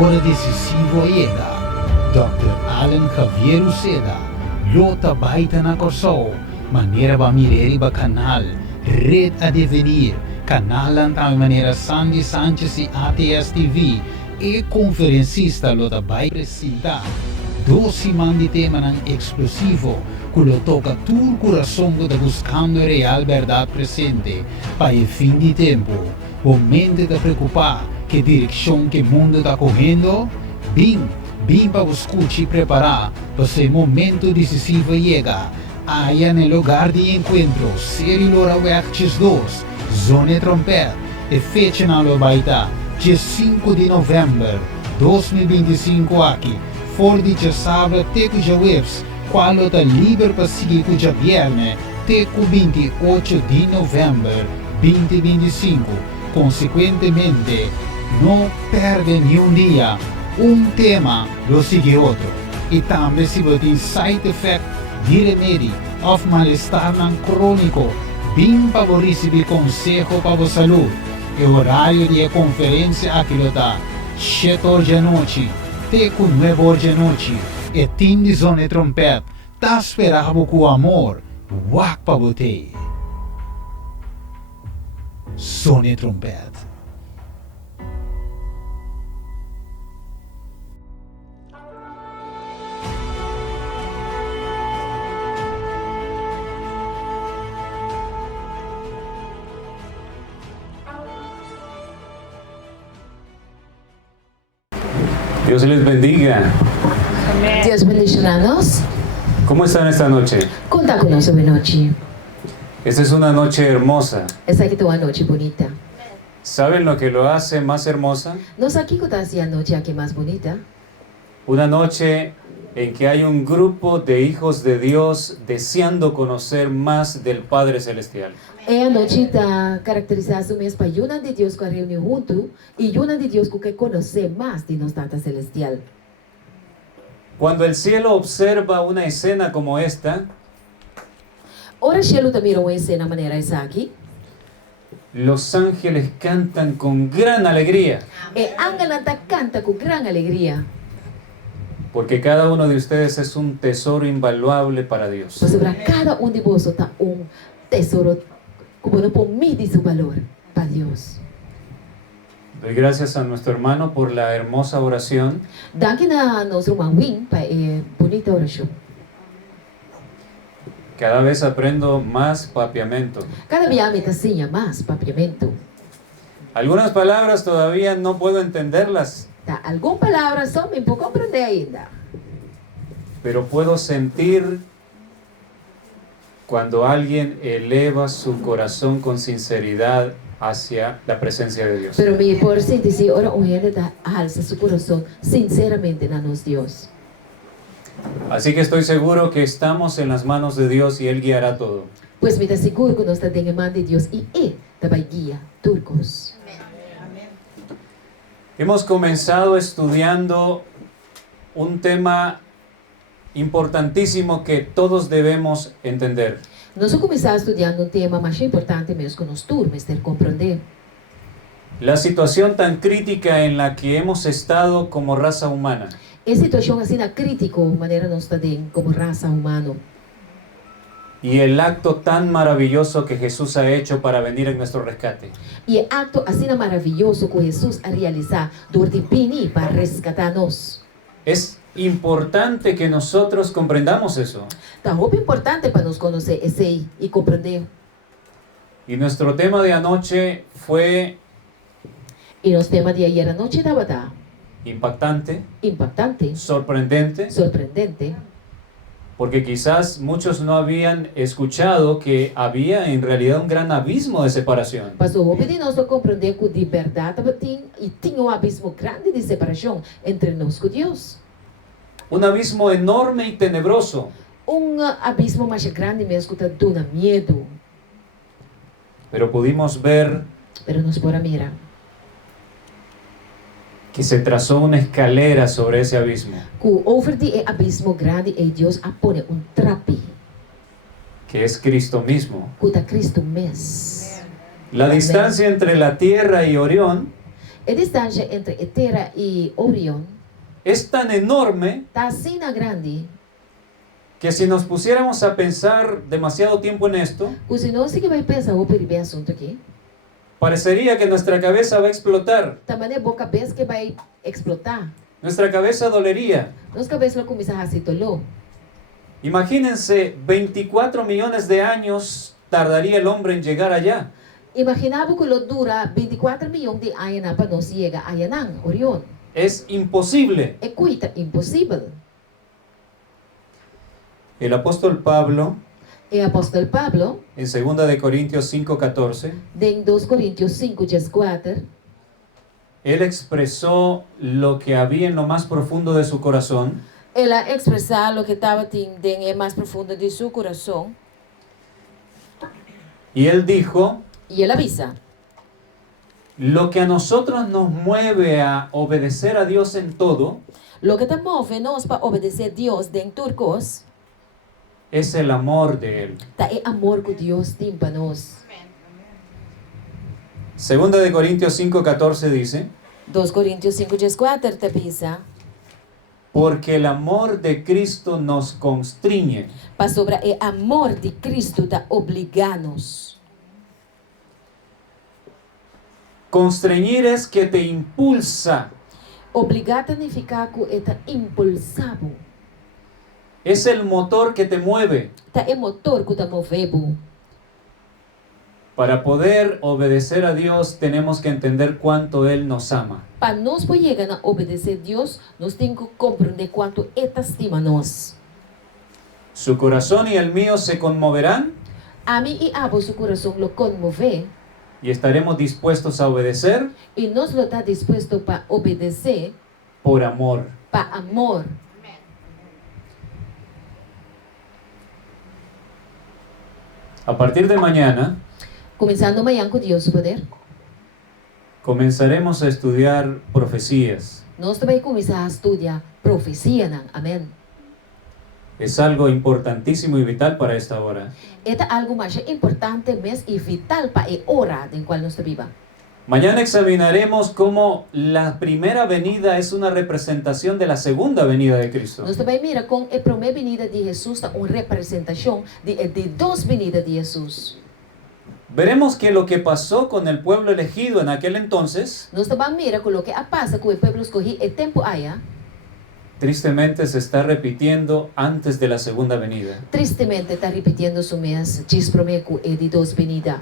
hora decisiva llega. Dr. Alan Javier Uceda, Lota Baita na Corso, Manera ba mireri ba canal, Red a Devenir, Canalan ta manera Sandy Sanchez e ATS TV, e conferencista Lota Baita presenta. 12 mandi tema ng explosivo, kulo toca tur coração da buscando real verdade presente, para o fim de tempo, momento de preocupar, que direção que o mundo está correndo, bem para escutar e preparar, para esse momento decisivo chega, aí no lugar de encontro, Série Lora Werkjes 2, Zone Trompet, e fecha na Lobaita, dia 5 de novembro, 2025 aqui, for de sábado, teco já webs, qual está livre para seguir com o viernes, teco 28 de novembro, 2025. Consequentemente, não perde nenhum dia, tema lo sigue outro. E também se você tem side effect de remédio ou mal-estar crônico, bem para receber conselho para a saúde. E o horário de conferência aqui está 7 horas da noite. Teco 9 horas da noite, e time de Zone Trompet, tá esperando com amor, wak pa você. Zone Trompet. Dios les bendiga. Dios bendicionanos. ¿Cómo están esta noche? Conta conosco de noite. Esta es una noche hermosa. Essa aqui é uma noite bonita. ¿Saben lo que lo hace más hermosa? Nós aqui acontece a noite aqui mais bonita. Una noche en que hay un grupo de hijos de Dios deseando conocer más del Padre Celestial. É a noite da caracterização mesmo para a de Deus que reuniu junto e a de Deus que quer conhecer mais de nossa Tata Celestial. Cuando el cielo observa una escena como esta, Ora cielo também uma cena maneira essa aqui. los ángeles cantan con gran alegría, E Angela canta com grande alegria. porque cada uno de ustedes es un tesoro invaluable para Dios. Pois para cada de vós está tesouro como não por medir seu valor para Deus. Doy gracias a nuestro hermano por la hermosa oración. Danke na nosso irmão Win para a bonita oração. Cada vez aprendo más papiamento. Cada dia me ensina mais papiamento. Algunas palabras todavía no puedo entenderlas, Tá, algumas palavras só me pouco compreender ainda. pero puedo sentir cuando alguien eleva su corazón con sinceridad hacia la presencia de Dios. Pero me por sentir se ora gente da alça seu coração sinceramente na nos Deus. Así que estoy seguro que estamos en las manos de Dios y Él guiará todo. Pois me dá seguro que nós está em mão de Deus e vai guia turcos. Hemos comenzado estudiando un tema importantísimo que todos debemos entender. Nós vamos começar estudando tema mais importante mesmo que nós turmas ter compreender. La situación tan crítica en la que hemos estado como raza humana. É situação assim na crítico maneira nós está como raça humana. Y el acto tan maravilloso que Jesús ha hecho para venir en nuestro rescate. E é acto assim maravilhoso que Jesus a realizar durante venir para resgatar-nos. Es importante que nosotros comprendamos eso. Tá muito importante para nós conhecer esse e compreender. Y nuestro tema de anoche fue E nosso tema de ayer à noite estava impactante, impactante, sorprendente, surpreendente, porque quizás muchos no habían escuchado que había en realidad un gran abismo de separación. mas o homem de nós não compreender que de verdade tinha abismo grande de separação entre nós e Deus. Un abismo enorme y tenebroso. Abismo mais grande mesmo que dá medo. Pero pudimos ver Pero nós por mirar que se trazó una escalera sobre ese abismo, que over die abismo grande e Deus apone trapi que es Cristo mismo. que da Cristo mes. La distancia entre la Tierra y Orión A distância entre a Terra e Orion es tan enorme está assim na grande que si nos pusiéramos a pensar demasiado tiempo en esto, que se nós que vai pensar o primeiro assunto aqui, parecería que nuestra cabeza va a explotar, também é boa cabeça que vai explotar. nuestra cabeza dolería. Nossa cabeça vai começar a se dolor. Imagínense, 24 millones de años tardaría el hombre en llegar allá. Imaginava que lo dura 24 milhões de anos para nós chegar a Yanang, Orion. Es imposible. É coisa impossível. El apóstol Pablo, E o apóstolo Pablo, en 2 de Corintios 5:14, em 2 Coríntios 5, 4, él expresó lo que había en lo más profundo de su corazón. ela expressar o que estava dentro mais profundo de seu coração. Y él dijo, E ele avisa: lo que a nosotros nos mueve a obedecer a Dios en todo, lo que te move nós para obedecer a Deus dentro de nós, es el amor de Él. tá é amor que Deus tem para nós. 2 de Corintios 5:14 dice, 2 Coríntios 5, 4 te avisa: porque el amor de Cristo nos constriñe. para sobre o amor de Cristo tá obrigar-nos. Constreñir es que te impulsa, Obrigar significa que está impulsado. es el motor que te mueve. Tá é motor que tá movendo. Para poder obedecer a Dios tenemos que entender cuánto Él nos ama. Para nós poder chegar a obedecer a Deus, nós temos que compreender quanto Ele estima nós. Su corazón y el mío se conmoverán A mim e a vosso coração lo conmover y estaremos dispuestos a obedecer e nós lo está disposto para obedecer por amor. para amor. A partir de mañana Começando amanhã com Deus o poder, comenzaremos a estudiar profecías. nós também começar a estudar profecia, não? Amém. Es algo importantísimo y vital para esta hora. É algo mais importante mesmo e vital para a hora em qual nós vivamos. Mañana examinaremos cómo la primera venida es una representación de la segunda venida de Cristo. Nós também mira com a primeira venida de Jesus, uma representação de duas venidas de Jesus. Veremos que lo que pasó con el pueblo elegido en aquel entonces, Nós também mira com o que passa com o povo escolhido e tempo aí, tristemente se está repitiendo antes de la segunda venida. tristemente está repetindo o mesmo, diz prometo é de duas venidas.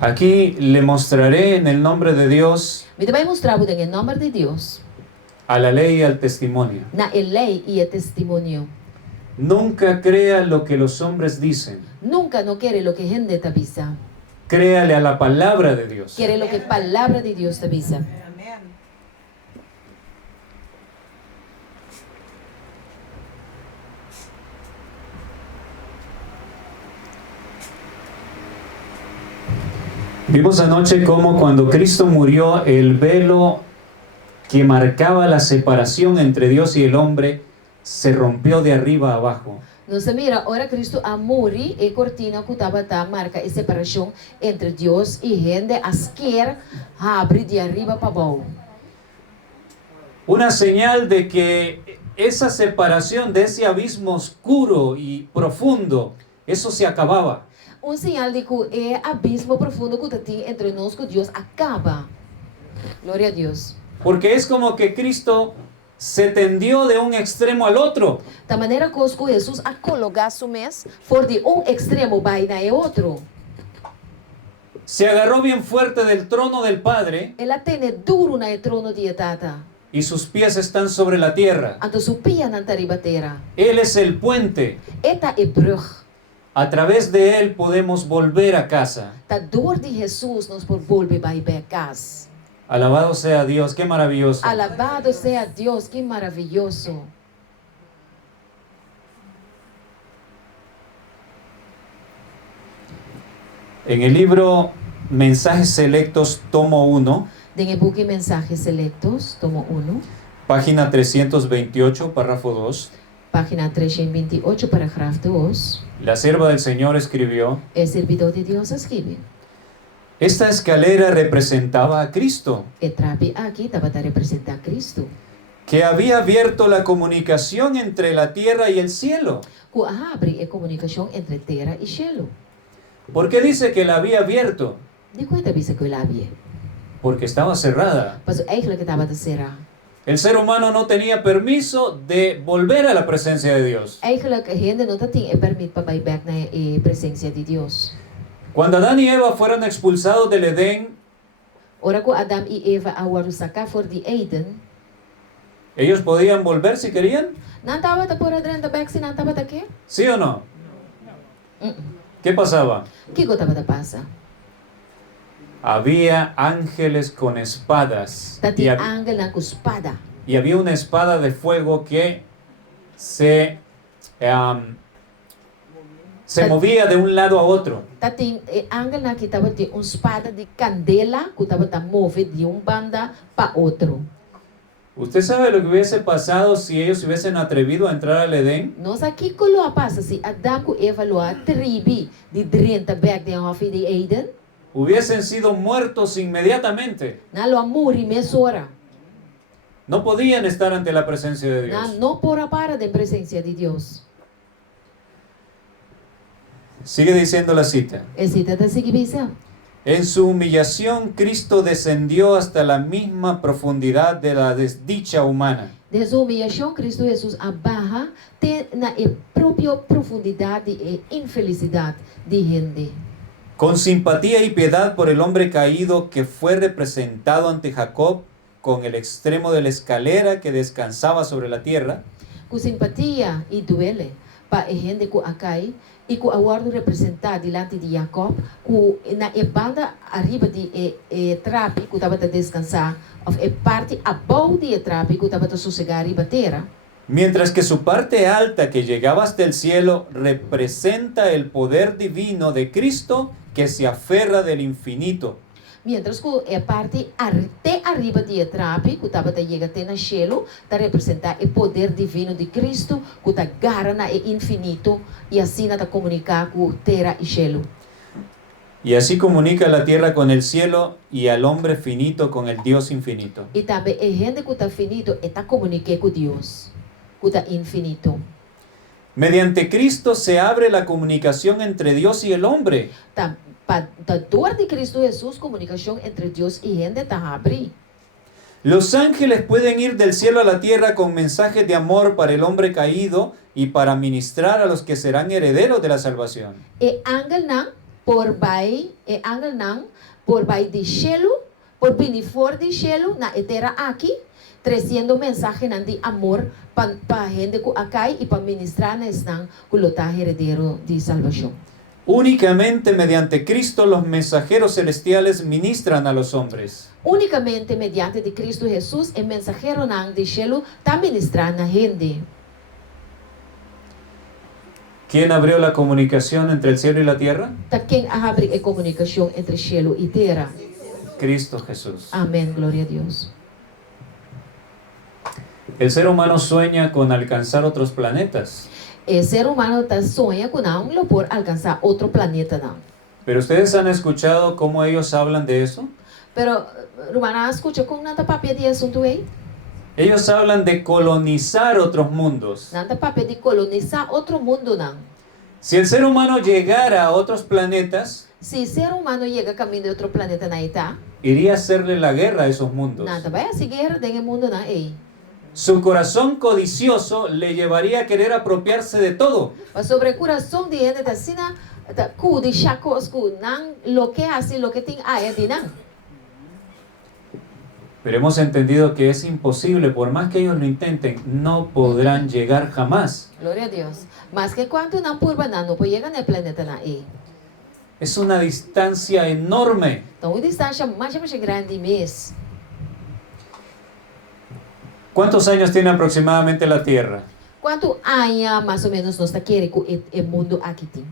Aquí le mostraré en el nombre de Dios Me também mostrava em nome de Deus, a la ley y al testimonio. na lei e o testemunho. Nunca crea lo que los hombres dicen. Nunca não quer o que a gente te avisa, Créale a la palabra de Dios. quer o que a palavra de Deus te avisa. Vimos anoche cómo cuando Cristo murió, el velo que marcaba la separación entre Dios y el hombre se rompió de arriba a abajo. Nós mira, ora Cristo a morrer e cortina que estava a marca a separação entre Deus e gente, a esquerda abre de arriba para baixo. Una señal de que esa separación de ese abismo oscuro y profundo, eso se acababa. Sinal de que é abismo profundo que tem entre nós que Deus acaba. Glória a Deus. Porque es como que Cristo se tendió de un extremo al otro. Da maneira que Jesus a colocar su mes, for de extremo vai na outro. Se agarró bien fuerte del trono del Padre Ela tem duro na trono de Tata. y sus pies están sobre la tierra. Anto su pia na taribatera. Él es el puente. Eta é brug. A través de Él podemos volver a casa. Da dor de Jesus nos por volver para casa. Alabado sea Dios, qué maravilloso. Alabado sea Deus, que maravilhoso. En el libro Mensajes Selectos, tomo 1, Den el book Mensajes Selectos, tomo 1, página 328, párrafo 2, página 328, parágrafo 2. la sierva del Señor escribió: El servidor de Dios escribe: Esta escalera representaba a Cristo, E trapi aqui estava a representar Cristo. que había abierto la comunicación entre la tierra y el cielo. Que abre a comunicação entre terra e cielo. ¿Por qué dice que la había abierto? De quanto avisa que ele havia? Porque estaba cerrada. Mas eigenlijk estava te será. El ser humano no tenía permiso de volver a la presencia de Dios. Eigenlijk a gente não tem e permite para ir back na presença de Deus. Cuando Adán y Eva fueron expulsados del Edén, Ora que Adam e Eva awaru sacar voor die Eden, ellos podían volver si querían, não estava te por adrenta back se não estava te quê? ¿sí o no? ¿Qué pasaba? Que estava te passa? Había ángeles con espadas Tati angel na espada. y había una espada de fuego que se movía de un lado a otro. Tati angel na que estava de espada de candela que estava te move de banda para outro. ¿Usted sabe lo que hubiese pasado si ellos se hubiesen atrevido a entrar al Edén? Nós aqui que lo passa se Adam e Eva lo atribi de drenta back de hof de Eden, Hubiesen sido muertos inmediatamente. na lo amuri mesora. No podían estar ante la presencia de Na Dios. não por para de presença de Deus. Sigue diciendo la cita. Esse tata seguir. En su humillación, Cristo descendió hasta la misma profundidad de la desdicha humana. Desde a humilhação, Cristo Jesus abarra na própria profundidade e infelicidade de gente. Con simpatía y piedad por el hombre caído que fue representado ante Jacob con el extremo de la escalera que descansaba sobre la tierra, Com simpatia e duele para a gente que acai e que aguardo representar diante de Jacob, que na banda arriba de trape que estava a descansar, ou parte abaixo de trape que estava a sossegar arriba terra. mientras que su parte alta que llegaba hasta el cielo representa el poder divino de Cristo que se aferra del infinito. Mientras que a parte até arriba de trape que estava a chegar até no cielo, está representar o poder divino de Cristo que está agarra na infinito e assim está comunicar com terra e cielo. Y así comunica la tierra con el cielo y al hombre finito con el Dios infinito. E também a gente que está finito está comunicando com Deus, que está infinito. Mediante Cristo se abre la comunicación entre Dios y el hombre. Para dor de Cristo Jesus, comunicação entre Deus e gente está abre. Los ángeles pueden ir del cielo a la tierra con mensajes de amor para el hombre caído y para ministrar a los que serán herederos de la salvación. E angel não por bai de cielo, por benefício de cielo na terra aqui, trazendo mensagem de amor para gente que acai e para ministrar na estão que lo está herdeiro de salvação. Únicamente mediante Cristo los mensajeros celestiales ministran a los hombres. Unicamente mediante de Cristo Jesus, o mensageiro não de cielo está ministrando a gente. ¿Quién abrió la comunicación entre el cielo y la tierra? Tá quem abre a comunicação entre cielo e terra. Cristo Jesús. Amém, glória a Deus. El ser humano sueña con alcanzar otros planetas. O ser humano sonha com não por alcançar outro planeta não. Pero ustedes han escuchado cómo ellos hablan de eso. Pero, Romana, escucha com nada papel de assunto aí? Ellos hablan de colonizar otros mundos. Nada papel de colonizar outro mundo não. Si el ser humano llegara a otros planetas, Se o ser humano chega a caminho de outro planeta na Ita, iría a hacerle la guerra a esos mundos. nada vai a seguir dentro do mundo não aí. Su corazón codicioso le llevaría a querer apropiarse de todo. Mas sobre o coração de gente da sina, da cu de chacos cu não lo que hace, lo que tem aí de não. Pero hemos entendido que es imposible, por más que ellos lo intenten, no podrán llegar jamás. Glória a Deus. Mas que quanto não purba não pode chegar no planeta na aí. Es una distancia enorme. Então, a distância mais grande mesmo. ¿Cuántos años tiene aproximadamente la Tierra? Quanto anos mais ou menos nós está querendo que o mundo aqui tem?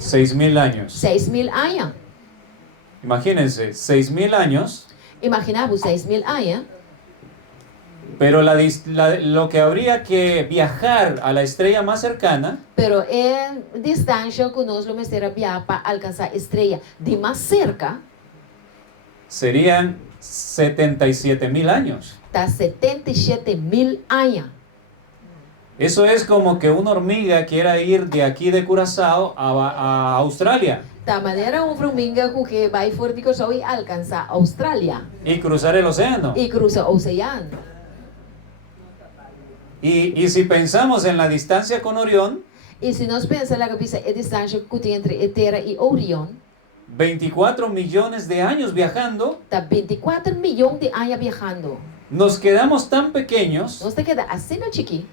6.000 años. 6.000 anos. Imagínense, 6.000 años Imaginava 6.000 anos. Pero lo que habría que viajar a la estrella más cercana Pero a distância que nós vamos ter a viajar para alcançar a estrela de mais cerca serían 77,000 años. está 77.000 anos. Eso es como que una hormiga quiera ir de aquí de Curazao a Australia Da maneira formiga que vai for de Curaçao e alcançar a Austrália y cruzar el océano. e cruza o oceano. Y si pensamos en la distancia con Orión, E se nós pensamos na cabeça a distância que tem entre a Terra e Orion, 24 millones de años viajando, está 24 milhões de anos viajando. nos quedamos tan pequeños, Nós te queda assim no chiqui.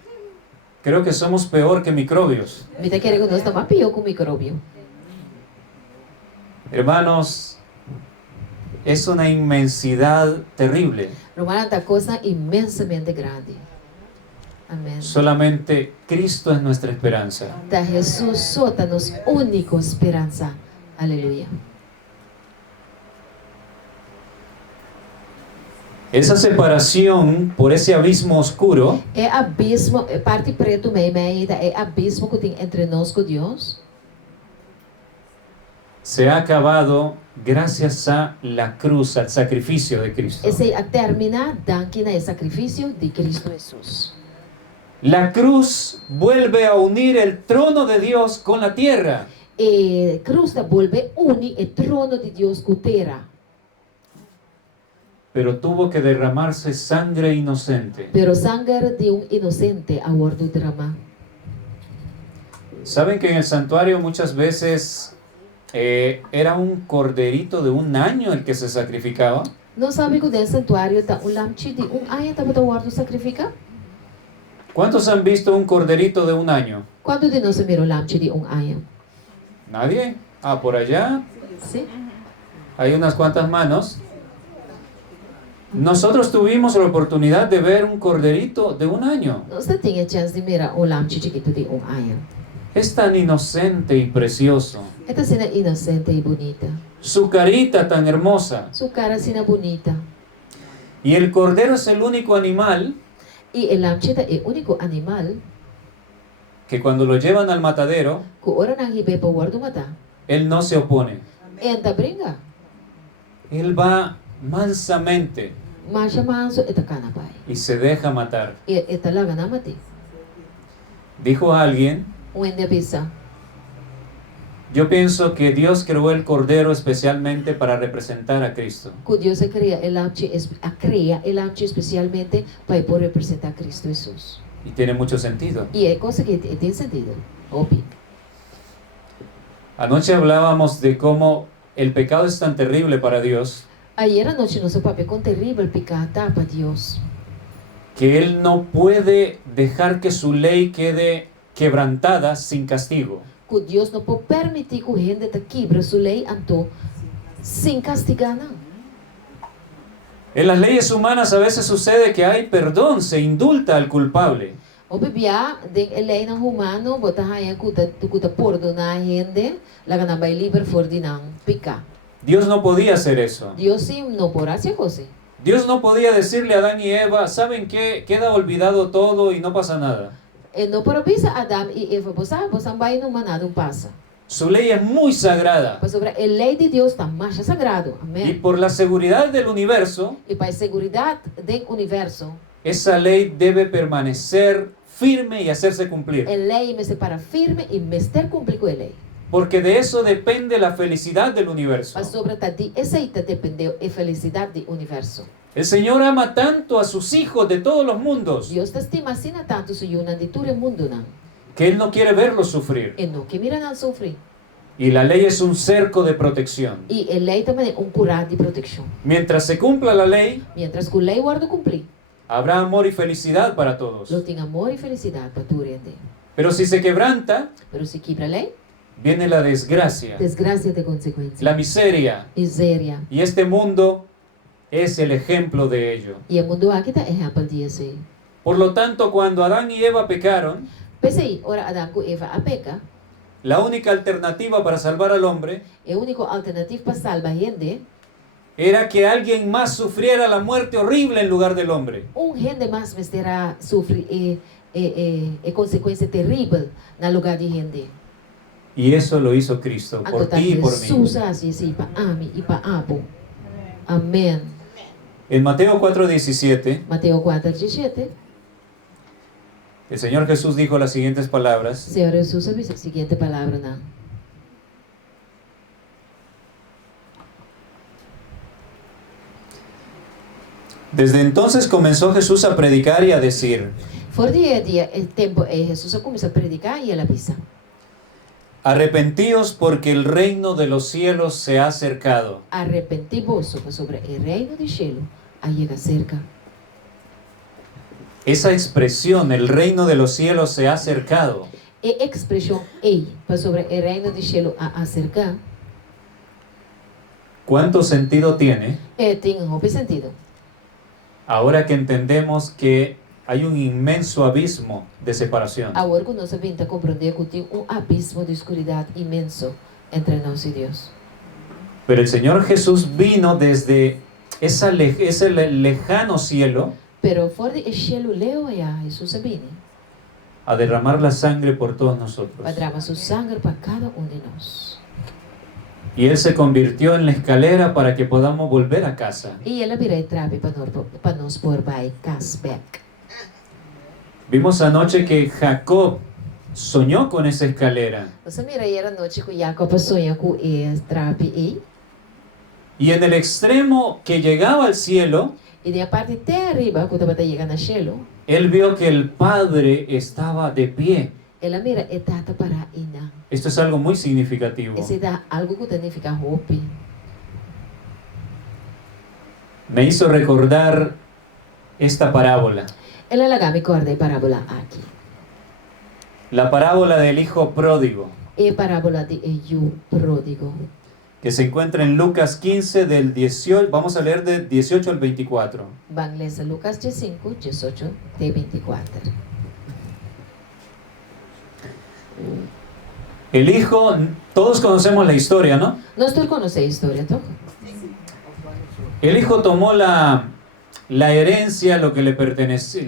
creo que somos peor que microbios. Me te quer que nós estamos pior com micróbio. Hermanos, es una inmensidad terrible. Romana está coisa imensamente grande. Amém. Solamente Cristo es nuestra esperanza. Da Jesus só está nos única esperança. Aleluia. Esa separación por ese abismo oscuro É abismo, é parte preto meio ainda, é abismo que tem entre nós com Deus. se ha acabado gracias a la cruz, al sacrificio de Cristo. Esse a terminar danke na sacrifício de Cristo Jesus. La cruz vuelve a unir el trono de Dios con la tierra. E cruz da volve uni o trono de Deus com terra. Pero tuvo que derramarse sangre inocente. Pero sangue de inocente a bordo drama. ¿Saben que en el santuario muchas veces era un corderito de 1 año el que se sacrificaba? Não sabe que dentro do santuário está lamchi de ano estava a bordo sacrificar? ¿Cuántos han visto un corderito de 1 año? Quando de nós mirou lamchi de ano? ¿Nadie? Ah, por allá Sim. hay unas cuantas manos. Nosotros tuvimos la oportunidad de ver un corderito de 1 año. Nós não tinha chance de mirar lamchi chiquito de ano. Es tan inocente y precioso. Esta cena inocente e bonita. Su carita tan hermosa. Sua cara cena bonita. Y el cordero es el único animal E o lamchi é o único animal que cuando lo llevan al matadero, que ora nang hibe pa bordo mata. él no se opone. Enta bringa. Él va mansamente Masha manso eta kana pai. y se deja matar. E eta laga na mati. Dijo alguien, Wende bisa. yo pienso que Dios creó el cordero especialmente para representar a Cristo. Que Deus cria o lamchi especialmente para por representar Cristo Jesus. Y tiene mucho sentido. E é coisa que tem sentido. Óbvio. Anoche hablábamos de cómo el pecado es tan terrible para Dios Ayer a noite nosso papel com terrível pecado para Deus. que Él no puede dejar que su ley quede quebrantada sin castigo. Que Deus não pode permitir que a gente quebre sua lei então sem castigar não. En las leyes humanas a veces sucede que hay perdón, se indulta al culpable. O bebia den lei não humano bota haya kuta perdonar a gente, laga na vai livre for de não picar. Dios no podía hacer eso. Deus sim não por hacer coisa. Dios no podía decirle a Adán y Eva, ¿saben qué? Queda olvidado todo y no pasa nada. E não para bisa Adam e Eva bosan vai não manado passa. Su ley es muy sagrada. Para sobre a lei de Deus está mais sagrado. Y Amém. por la seguridad del universo, E para a seguridade do universo, esa ley debe permanecer firme y hacerse cumplir. a lei me separa firme e me ter cumprir com a lei. Porque de eso depende la felicidad del universo. Para sobre a de aceita dependeu a felicidade do universo. El Señor ama tanto a sus hijos de todos los mundos Deus te estima assim tanto se yuna de todo o mundo não. que Él no quiere verlos sufrir. E não que mira não sofrer. Y la ley es un cerco de protección. E a lei também é curado de proteção. Mientras se cumpla la ley, Mientras que a lei guarda cumprir, habrá amor y felicidad para todos. não tem amor e felicidade para tu rende. Pero si se quebranta, Pero se quebra a lei, viene la desgracia, desgraça de consequência. la miseria. Miséria. Y este mundo es el ejemplo de ello. E o mundo aqui está exemplo disso. Por lo tanto, cuando Adán y Eva pecaron, Pensei, ora Adão com Eva a peca, la única alternativa para salvar al hombre é a única alternativa para salvar a gente era que alguien más sufriera la muerte horrible en lugar del hombre. Gente mais terá sofre consequência terrível na lugar de gente. Y eso lo hizo Cristo por ti y por mí. Jesus faz isso para mim e para Abo. Amém. En Mateo 4:17, Mateus 4:17, el Señor Jesús dijo las siguientes palabras. Senhor Jesus avisa a seguinte palavra, não? Desde entonces comenzó Jesús a predicar y a decir: Por dia tempo Jesus começou a predicar e ela avisa. arrepentíos porque el reino de los cielos se ha acercado. Arrepenti-vos sobre o reino de cielo, aí chega cerca. Esa expresión, el reino de los cielos se ha acercado, E expressão ei sobre o reino de cielo a acercar, ¿cuánto sentido tiene tem sentido. ahora que entendemos que hay un inmenso abismo de separación? Agora que nós vamos compreender que tem abismo de escuridade imenso entre nós e Deus. Pero el Señor Jesús vino desde ese lejano cielo Pero fora do cielo leu a Jesus vine a derramar la sangre por todos nosotros. para derramar seu sangue para cada de nós. Y Él se convirtió en la escalera para que podamos volver a casa. E ela virá trave para nós por vai back. Vimos anoche que Jacob soñó con esa escalera. Você mira aí a noite que Jacob sonha com trave Y en el extremo que llegaba al cielo, e de a parte até arriba, quando vai chegar no cielo, él vio que el Padre estaba de pie. ela mira e tata para ina. Esto es algo muy significativo. Esse dá algo que significa hope. Me hizo recordar esta parábola. Ela laga me corda parábola aqui. La parábola del hijo pródigo, E parábola de Eyu pródigo. que se encuentra en Lucas 15 del 18, vamos a leer del 18 al 24. Vamos ler Lucas 5, 18 de 24. El hijo, todos conocemos la historia, ¿no? Nós todos conhecemos a história, então? El hijo tomó la herencia, lo que le pertenecía,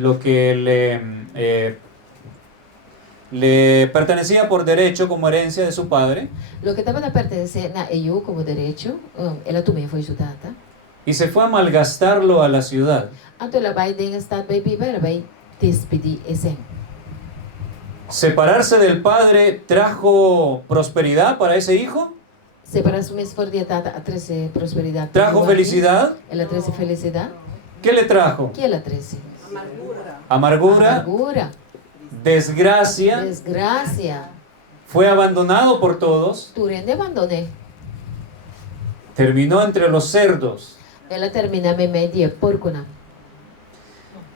le pertenecía por derecho como herencia de su padre, Lo que estava a pertencer a Eyu como direito, ela também foi ajudada. y se fue a malgastarlo a la ciudad. Então ela vai em estado vai viver, ela vai despedir esse. Separarse del padre trajo prosperidad para ese hijo, Separação esfordiada a trazer prosperidade. trajo felicidad. Ela trouxe felicidade. ¿Qué le trajo? Que ela trouxe? Amargura, Amargura, desgracia, desgraça. fue abandonado por todos, Turende abandoné. terminó entre los cerdos. Ela termina me media porco na.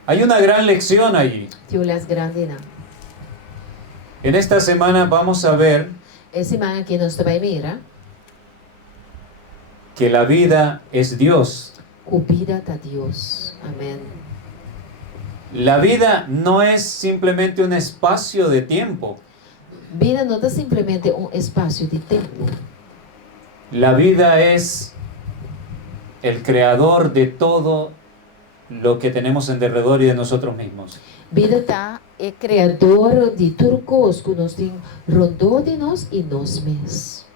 Hay una gran lección allí. Tio grande na. En esta semana vamos a ver Esse man aqui nós vai mira, que la vida es Dios. cubida da Deus. Amém. La vida no es simplemente un espacio de tiempo. Vida não é simplesmente espaço de tempo. La vida es el creador de todo lo que tenemos en derredor y de nosotros mismos. Vida tá é criador de tudo que nós temos rondou de nós e nós mesmos.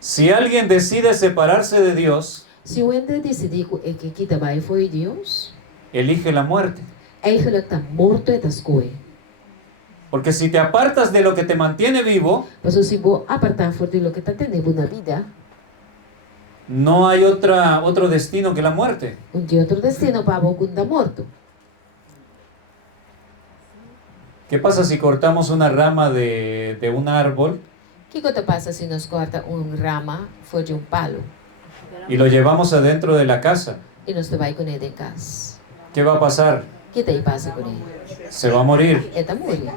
Si alguien decide separarse de Dios, Se o ente decidir que kita vai foi Deus, elige la muerte. eigenlijk tá morto das coisas. Porque si te apartas de lo que te mantiene vivo, Mas se vou apartar for de lo que tá tendo na vida, no hay otro destino que la muerte. de outro destino para o da morto. ¿Qué pasa si cortamos una rama de un árbol Que te passa se nós corta rama for de palo y lo llevamos adentro de la casa? e nós vai com ele em casa? ¿Qué va a pasar? Que daí passa com ele? Se va a morir. Ele tá morrendo.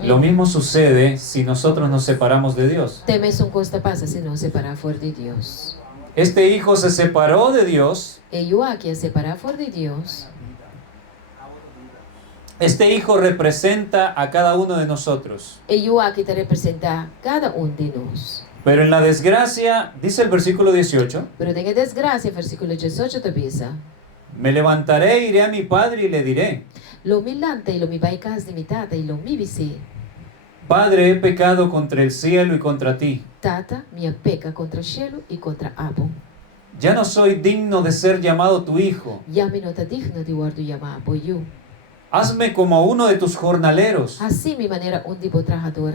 Lo mismo sucede si nosotros nos separamos de Dios. Também são coisa passa se não separar for de Deus. Este hijo se separó de Dios. E eu aqui separar for de Deus. Este hijo representa a cada uno de nosotros. E eu aqui te representar cada de nós. Pero en la desgracia, dice el versículo 18, Pero tenga desgracia, versículo 18 te pisa. me levantaré, iré a mi padre y le diré, Lo milante y lo mi baikas de mi tata y lo mi bisi. Padre, he pecado contra el cielo y contra ti. Tata, minha peca contra Shelo y contra Abo. Ya no soy digno de ser llamado tu hijo. Ya me nota digno de guardo llamar apoyo. Hazme como a uno de tus jornaleros. Assim mi manera un tipo trabajador.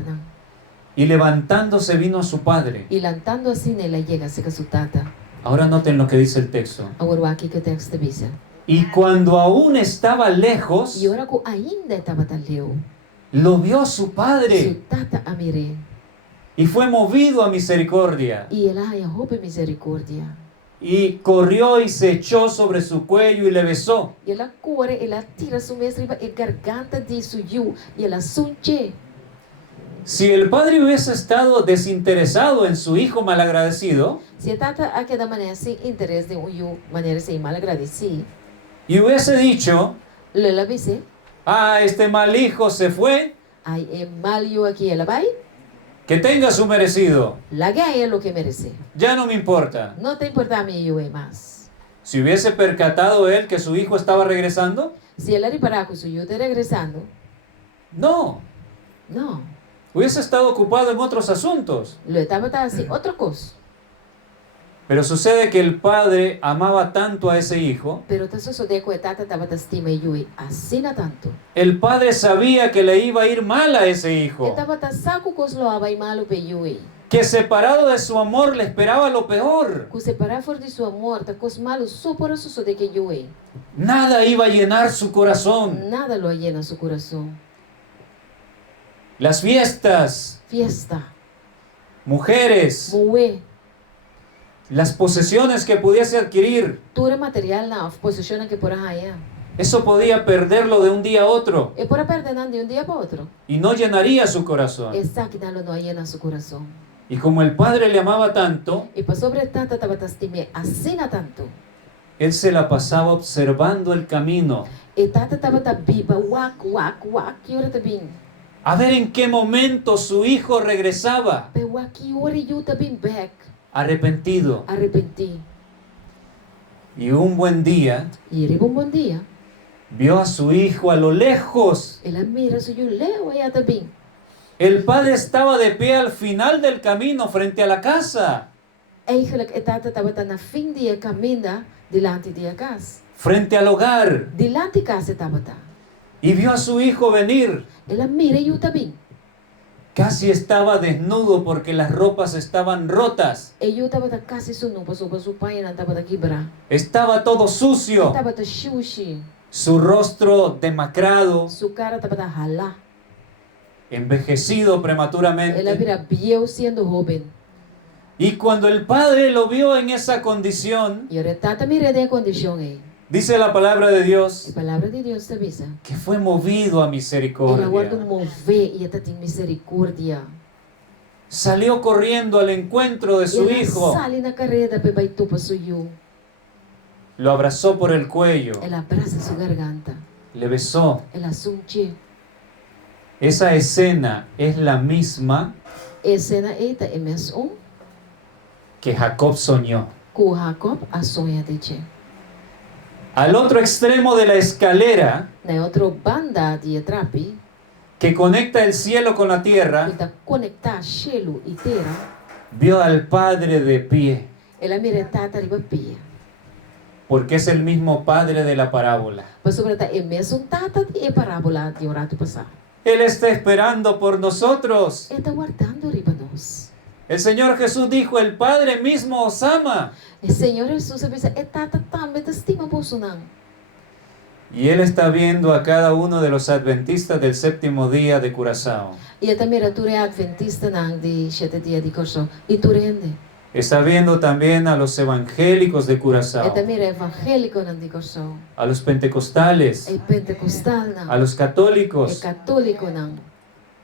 Y levantándose vino a su padre. Y lantando así nela llega seca su tata. Ahora noten lo que dice el texto. Agora aqui que o texto bisa. Y cuando aún estaba lejos, E ora ko ainda estava taleu. lo vio su Su padre tata amire. y fue movido a misericordia. E ela ai roupa misericórdia. Y corrió y se echó sobre su cuello y le besó. E ela corre, ela tira su mesriba e garganta de su yu. E ela sunche. Si el padre hubiese estado desinteresado en su hijo malagradecido Se a tata aqui da maneira sem interesse de um yu, maneira sem mal agradeci. y hubiese dicho, Lela bise. ah, este mal hijo se fue, Ai é mal yu aqui ela vai. que tenga su merecido, La ganha é lo que merece. ya no me importa. Não te importa a mim yu é mais. Si hubiese percatado él que su hijo estaba regresando, Se ela reparar que o seu yu está regressando, no, não. hubiese estado ocupado en otros asuntos. Lo estava assim, outra coisa. Pero sucede que el padre amaba tanto a esse hijo, Pero te sucede que a tata estava te estima e yu assim na tanto. el padre sabía que le iba a ir mal a ese hijo, Estava te saco que lo abai malo pe yu. que separado de su amor le esperaba lo peor. Que separar for de seu amor, te cos malo só por suceder que yu. Nada iba a llenar su corazón. Nada lo llena su coração. Las fiestas, Fiesta, mujeres, moe, las posesiones que pudiese adquirir, tudo material na posiciona que por aí. eso podía perderlo de un día a otro E por perder de um dia para outro. y no llenaría su corazón. Essa que não llena su coração. Y como el padre le amaba tanto, E para sobre tata estava te estima assim na tanto. él se la pasaba observando el camino, E tata estava te biba, wak, que hora te bem. a ver en qué momento su hijo regresaba Pe wak, que hora yu te bem back. arrepentido. Arrepenti. Y un buen día E ele um bom dia. vio a su hijo a lo lejos. Ela mira su yu leu aí te bem. El padre estaba de pie al final del camino frente a la casa, Eigenlijk a tata estava na fim de caminho delante de casa. frente al hogar, Delante casa estava. y vio a su hijo venir. Ela mira yu te bem. Casi estaba desnudo porque las ropas estaban rotas. E yu estava quase su nu, passou para su pai não estava quebrar. Estaba todo sucio, Estava xuxi. su rostro demacrado, Su cara estava rala. envejecido Ela prematuramente. vira viejo sendo jovem. Y cuando el padre lo vio en esa condición, E ora tata mira de condição aí. dice la palabra de A Dios palavra de Deus te avisa. que fue movido a Ela guarda misericordia. mover e ela tem misericórdia. Salió corriendo al encuentro de su Ela hijo, sale na carreira para baitu para su yu. lo abrazó por el cuello, Ela abraça sua garganta. le besó. Ela sunche. Esa escena es la misma E cena eita é mesmo que Jacob soñó. com Jacob a sonha de che. Al otro extremo de la escalera Na outra banda de trapi, que conecta el cielo con la que tierra, está conectar cielo e terra, vio al padre de pie, ela mira tata riba pia. porque es el mismo padre de la parábola. Mas sobre ta é mesmo tata de parábola de orato passar. Él está esperando por nosotros. Está guardando riba nós. El Señor Jesús dijo, el Padre mismo os ama. O Senhor Jesus avisa, é tata também te estima por sunang. Y Él está viendo a cada uno de los adventistas del séptimo día de Curazao. E esta mira tu é adventista nang de 7 dia de corso. E tu rende. Está viendo también a los evangélicos de Curazao, Esta mira evangélico nang de corso. a los pentecostales, É pentecostal nang. a los É católicos, católico nang.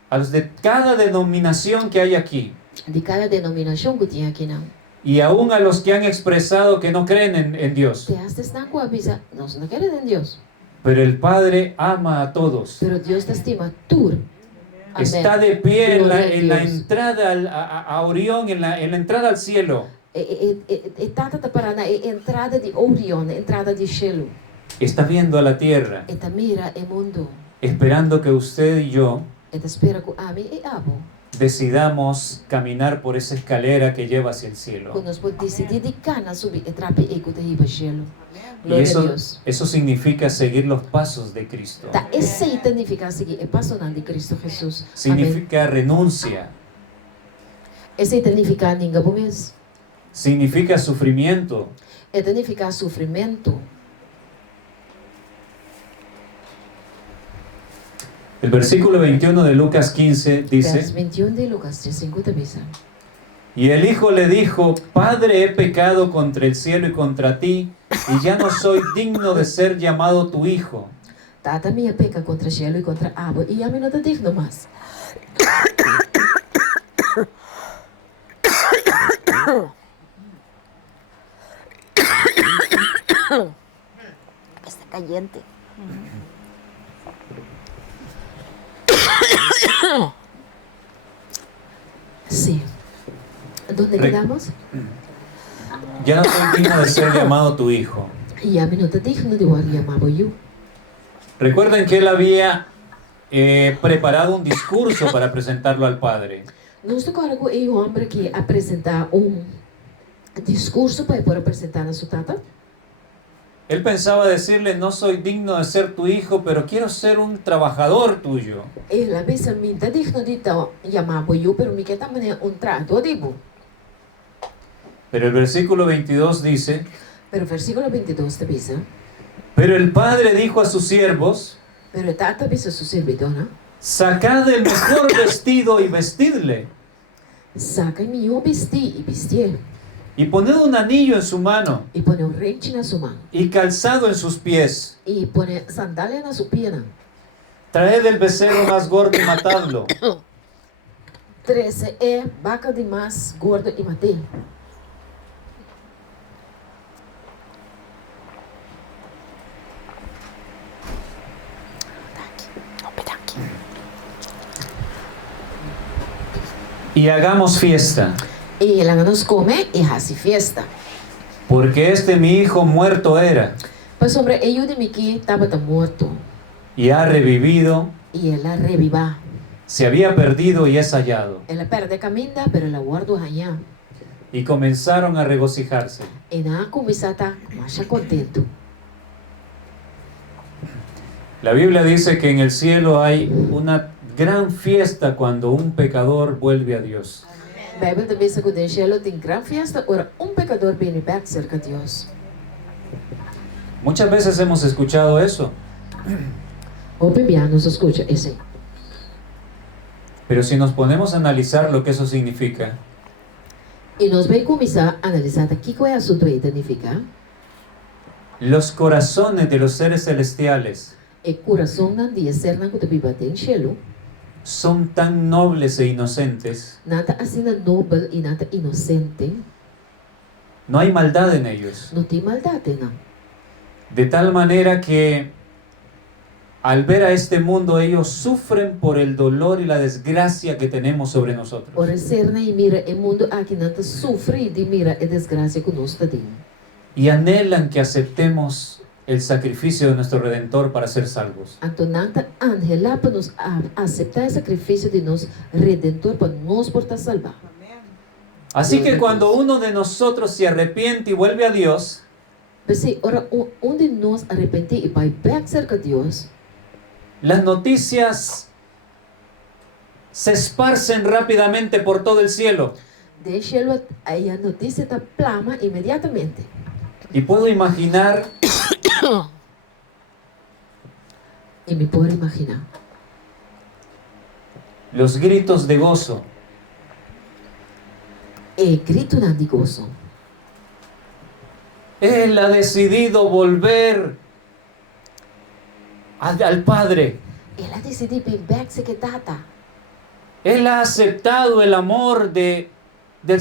a los de cada denominación que hay aquí, De cada denominação que tinha aqui nang. y aún a los que han expresado que no creen en Dios. Te hastes nang ko avisa, nós não queremos em Deus. Pero el Padre ama a todos. Pero Deus te estima tur. está de pie en Gloria a la Dios. entrada a Orión, en la entrada al cielo. Tata para na entrada de Orión, entrada de cielo. Está viendo a la tierra, Eta mira el mundo. esperando que usted y yo Eta espera que a mí y abo. decidamos caminar por esa escalera que lleva hacia el cielo. Quando nós podemos decidir de cana subir e trape e que riba cielo. Y Glória a Deus. eso significa seguir los pasos de Cristo. Tá, esse aí significa seguir e passo de Cristo Jesus. Amém. Significa renuncia, Esse aí significa ninguém bom mês. significa sufrimiento, É significa sofrimento. El versículo 21 de Lucas 15 Vers dice: 21 de Lucas 50 bisa. Y el hijo le dijo: Padre, he pecado contra el cielo y contra ti, y ya no soy digno de ser llamado tu hijo. Tata minha peca contra cielo e contra abo e a mim não tá digno mais. Está caliente. Sim. ¿Dónde Re- quedamos? Ya no soy digno de ser llamado tu hijo. E a mim não tá digno de ser chamado eu. Recuerden que él había preparado un discurso para presentarlo al Padre. Nós agora com o homem que apresentar discurso para poder apresentar a sua tata. Él pensaba decirle: no soy digno de ser tu hijo, pero quiero ser un trabajador tuyo. Ela pensa a mim tá digno de chamar eu, pero me quer também trato dibo. Pero el versículo 22 dice: Pero versículo 22 te dice, Pero el Padre dijo a sus siervos: pero tata dice a su servidora, Sacad el mejor vestido y vestidle, saca meu vestir e vestir, y poned un anillo en su mano, e põe rente na sua mão, y calzado en sus pies. e põe sandália na sua perna. Traed el becerro más gordo y matadlo. 13 é vaca de mais gorda e matei. Y hagamos fiesta, E ela nos come e hace fiesta. porque este mi hijo muerto era, Pois sobre eu de Miki estava morto, y ha revivido, e ela reviva. se había perdido y es hallado. Ela perde a caminda, pero ela guarda ranhar. Y comenzaron a regocijarse. E na começar a estar mais contento. La Biblia dice que en el cielo hay una gran fiesta cuando un pecador vuelve a Dios. A Bíblia também diz que no céu tem grande festa, ora pecador vem back cerca de Deus. Muchas veces hemos escuchado eso, O Bíblia nos escuta esse. pero si nos ponemos a analizar lo que eso significa, E nós vamos começar a analisar aqui qual é o assunto aí significa. los corazones de los seres celestiales E coração não dia ser na que viva tem céu, son tan nobles e inocentes, nada assim nobre e nada inocente, no hay maldad en ellos, não tem maldade não. de tal manera que al ver a este mundo ellos sufren por el dolor y la desgracia que tenemos sobre nosotros. Ora ser na e mira o mundo aqui não sofre de mira a desgraça que nós tem. Y anhelan que aceptemos el sacrificio de nuestro Redentor para ser salvos. Então nada angela para nos aceitar o sacrifício de nos redentor para nos portar salvar. Así que cuando uno de nosotros se arrepiente y vuelve a Dios, Porque ora onde nós arrepentir e vai back cerca de Deus, las noticias se esparcen rápidamente por todo el cielo. deixa-lo aí a notícia tá plama imediatamente. Y puedo imaginar E me pode imaginar los gritos de gozo, e grito de gozo. Él ha decidido volver al Padre. Ela decidiu ir back cerca tata. Él ha aceptado el amor del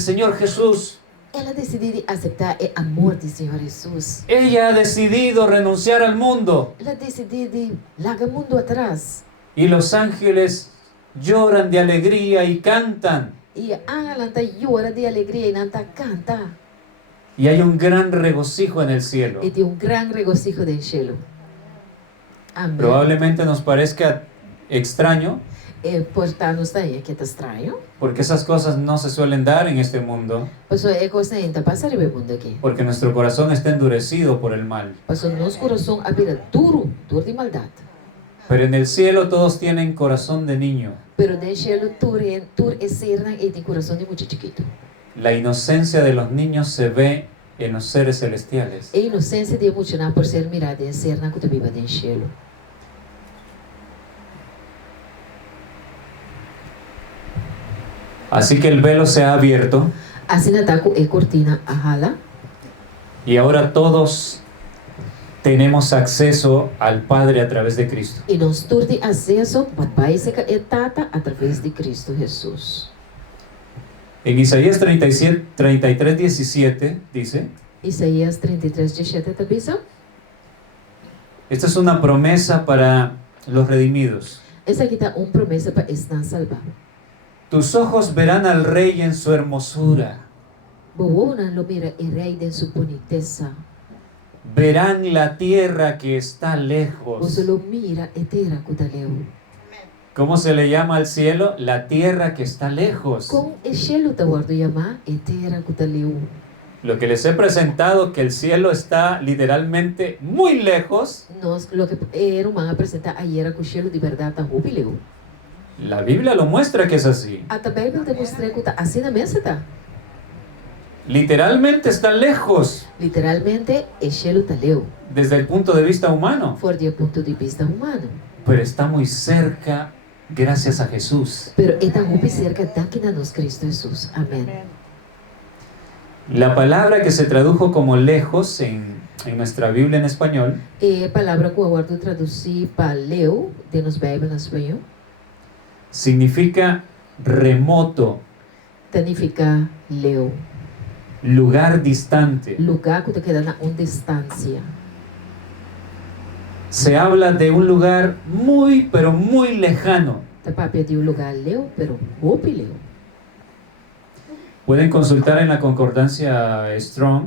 Señor Jesús. Ela decidiu aceitar o amor do Senhor Jesus. Ella ha decidido renunciar al mundo. Ela decidiu de largar o mundo atrás. Y los ángeles lloran de alegría y cantan. E angalanta llora de alegria e nanta canta. Y hay un gran regocijo en el cielo. E tem gran regocijo del cielo. Amém. Probablemente nos parezca extraño, Portanto, está aí que tá estranho. porque esas cosas no se suelen dar en este mundo, Pastor, é coisa ainda passar o mundo aqui. porque nuestro corazón está endurecido por el mal. Pastor, nosso coração abira duro de maldade. Pero en el cielo todos tienen corazón de niño. Pero del cielo tur é serna e tem coração de muito chiquito. La inocencia de los niños se ve en los seres celestiales. E inocência de muito na por ser mirada e serna que tu viva del cielo. Así que el velo se ha abierto Assim ataco e cortina a hala. y ahora todos tenemos acceso al Padre a través de Cristo. E nós temos acesso papai seca e tata através de Cristo Jesus. En Isaías 33:17 dice, Isaías 33:17 também são. esta es una promesa para los redimidos. Essa aqui está promessa para estar salvado. Tus ojos verán al Rey en su hermosura, Boona lo mira e rei de sua boniteza. verán la tierra que está lejos. Você lo mira e terra cutaleu. ¿Cómo se le llama al cielo? La tierra que está lejos. Com o cielo ta guardo yama e terra cutaleu. Lo que les he presentado, que el cielo está literalmente muy lejos, Nós lo que era uma apresentar ayer com o cielo de verdade ta jubileu. la Biblia lo muestra que es así. A Bíblia demonstra que tá assim na mesa tá. Literalmente está lejos Literalmente o cielo ta leu. desde el punto de vista humano, Fora do ponto de vista humano. pero está muy cerca gracias a Jesús. Pero está muito cerca daqui na nos Cristo Jesus. Amém. La palabra que se tradujo como lejos en nuestra Biblia en español E a palavra que eu guardo traduzir para leu de nos Bíblia em espanhol significa remoto, significa leu. lugar distante. Lugar que te queda na distância. Se habla de un lugar muy, pero muy lejano. Tá papel de lugar leu, pero roupa leu. Pueden consultar en la concordancia Strong,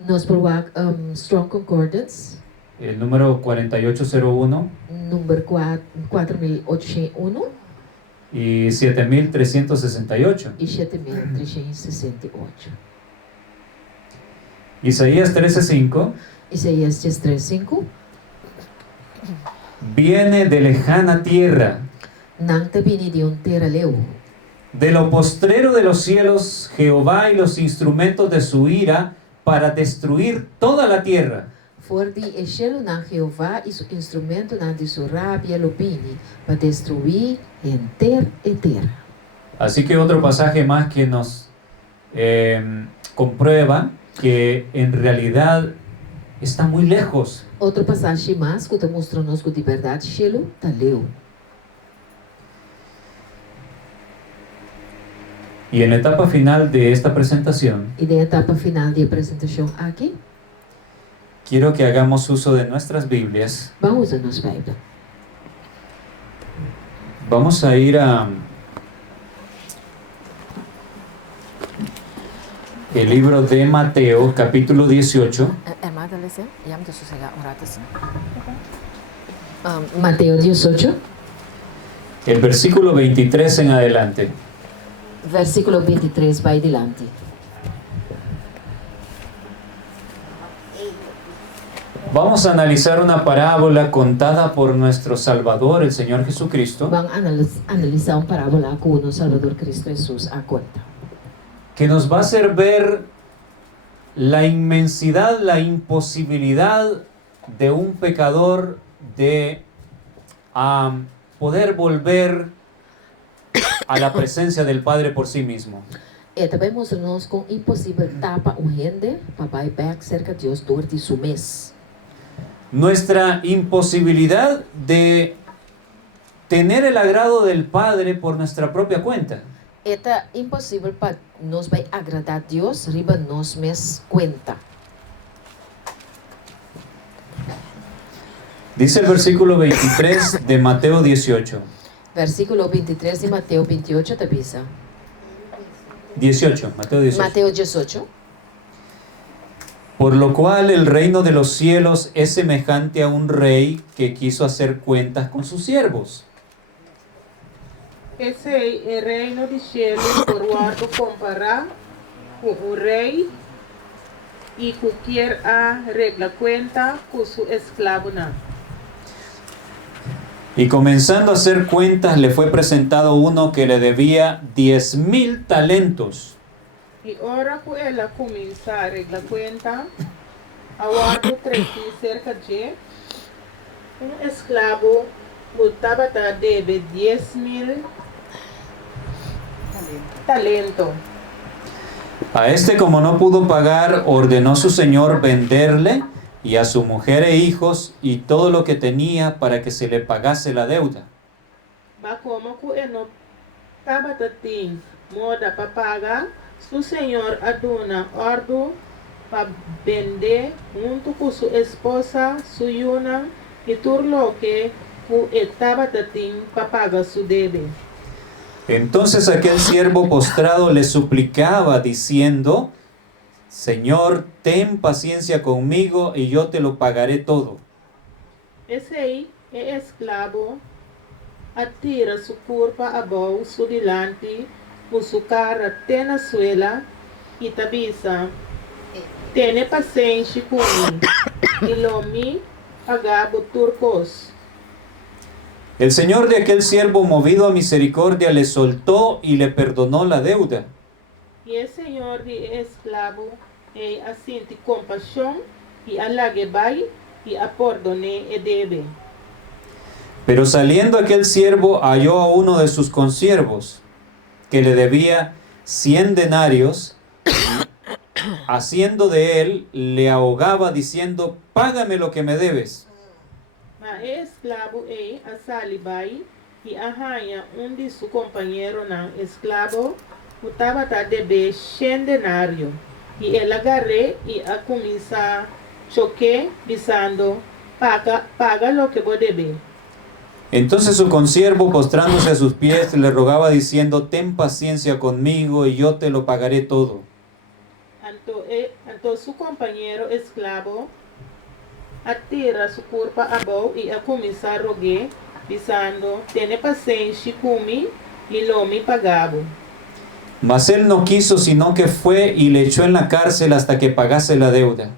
Nós provar Strong Concordance, el número 4801 número 4801 y 7368. e 7368. Isaías 13:5 Isaías 3:5. viene de lejana tierra, Não te vini de terra leu. de lo postrero de los cielos, Jehová y los instrumentos de su ira para destruir toda la tierra. For de cielo na Jeová e seu instrumento na de sua rabia lo vini para destruir enter e terra. Así que otro pasaje más que nos comprueba que en realidad está muy lejos. Outro passagem mais que te mostra nos que de verdade cielo tá leu. Y en la etapa final de esta presentación, E na etapa final de apresentação aqui, quiero que hagamos uso de nuestras Biblias. vamos a nos Bíblia. Vamos a ir a el libro de Mateo, capítulo 18. Mateus 18, El versículo 23 en adelante. versículo 23, vai adiante. Vamos a analizar una parábola contada por nuestro Salvador, el Señor Jesucristo, Vamos analisar parábola com o nosso Salvador Cristo Jesus a conta. que nos va a hacer ver la inmensidad, la imposibilidad de un pecador de poder volver a la presencia del Padre por sí mismo. E também mostra-nos com impossível tapa rende papai back cerca de Deus dor de su mês. Nuestra imposibilidad de tener el agrado del Padre por nuestra propia cuenta. É impossível para nós vai agradar Deus riba nós mes conta. Dice el versículo 23 de Mateo 18. Versículo 23 de Mateo 28, Tabisa. 18, Mateo 18. Mateo 18. Por lo cual el reino de los cielos es semejante a un rey que quiso hacer cuentas con sus siervos. Esse é o reino de cielo por guardo comparar com o rei e que quer arreglar cuenta con su esclavo. Y comenzando a hacer cuentas le fue presentado uno que le debía 10,000 talentos. E ora que ela começa a arreglar cuenta, aguardo 3 cerca de esclavo estava a debe 10,000 talento. A este, como no pudo pagar, ordenó su señor venderle y a su mujer e hijos y todo lo que tenía para que se le pagase la deuda. Mas como que ele não estava tendo moda para pagar, su señor aduna ordem para vender junto com sua esposa, su yuna e tudo lo que estava tendo para pagar su debe. Entonces aquel siervo postrado le suplicaba diciendo: Señor, ten paciencia conmigo y yo te lo pagaré todo. Esse aí é esclavo, atira sua curva abaixo delante, com sua cara até na suela, e tabisa, tenha paciência comigo, e lo me agabo turcos. El señor de aquel siervo, movido a misericordia, le soltó y le perdonó la deuda. E o senhor de esclavo é assim de compaixão, e alague vai, e apordone e debe. Pero saliendo aquel siervo halló a uno de sus consiervos, que le debía 100 denarios, haciendo de él, le ahogaba diciendo: Págame lo que me debes. Mas o esclavo a sali vai, e arranha de seu companheiro não esclavo, estava a deber 100 denário, e ele agarrou e a começar a choque, dizendo: paga lo que vou deber. Entonces su consiervo, postrándose a sus pies, le rogaba diciendo: Ten paciencia conmigo y yo te lo pagaré todo. Então seu companheiro esclavo atira sua curva abaixo e a começar a rogar, dizendo: Tenha paciência comigo e lo me pagavo. Mas él no quiso, sino que fue y le echó en la cárcel hasta que pagase la deuda.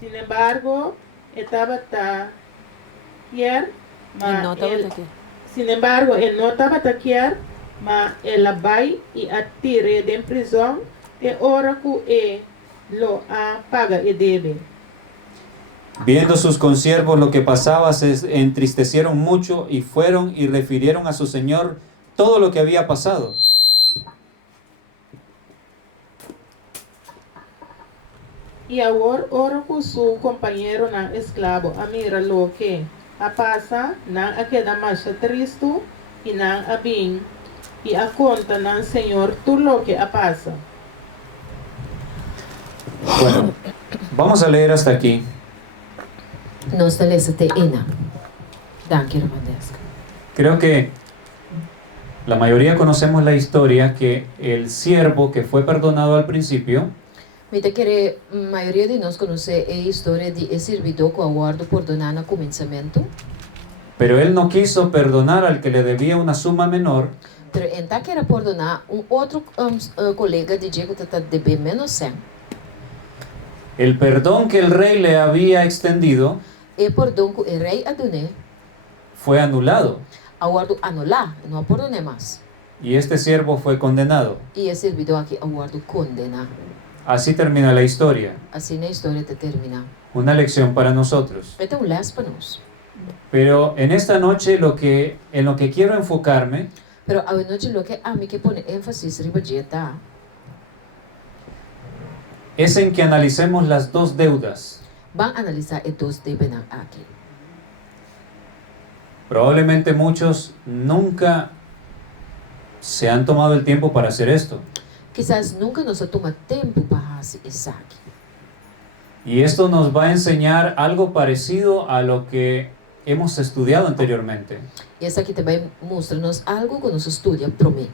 Sin embargo, estaba taquear, ele não estava taquear, mas ela vai e atira de prisão, e ora que lo paga e debe. Viendo sus consiervos lo que pasaba, se entristecieron mucho y fueron y refirieron a su señor todo lo que había pasado. E agora, ora que seu companheiro não esclavo, mira lo que a passa, não a queda mais triste e não a bem, e a conta não Senhor tudo lo que a passa. Bueno, vamos a leer hasta aquí. Nós te lezen te ina. Dank je, Romanesca. Creo que la mayoría conocemos la historia que el siervo que fue perdonado al principio, Mita que a maioria de nós conhece a história de esse servidor que aguardo perdonar no começamento, pero él no quiso perdonar al que le debía una suma menor, pero então quer perdonar outro colega de dia que está devendo menos 100. el perdón que el rey le había extendido E perdão que o rei adonou, fue anulado aguardo anular, não perdonar mais. y este siervo fue condenado. E esse servidor aqui aguardo condenar. Así termina la historia, Assim a história te termina. una lección para nosotros. Então, les para nós. Pero en esta noche en lo que quiero enfocarme Pero a noite lo que a mim que pone énfasis riba dieta, es en que analicemos las dos deudas. van analisar e dos debenan aqui. Probablemente muchos nunca se han tomado el tiempo para hacer esto. Quizás nunca nos toma tempo para fazer isso aqui. Y esto nos va a enseñar algo parecido a lo que hemos estudiado anteriormente. Esse aqui também mostra-nos algo que nós estudia para mim.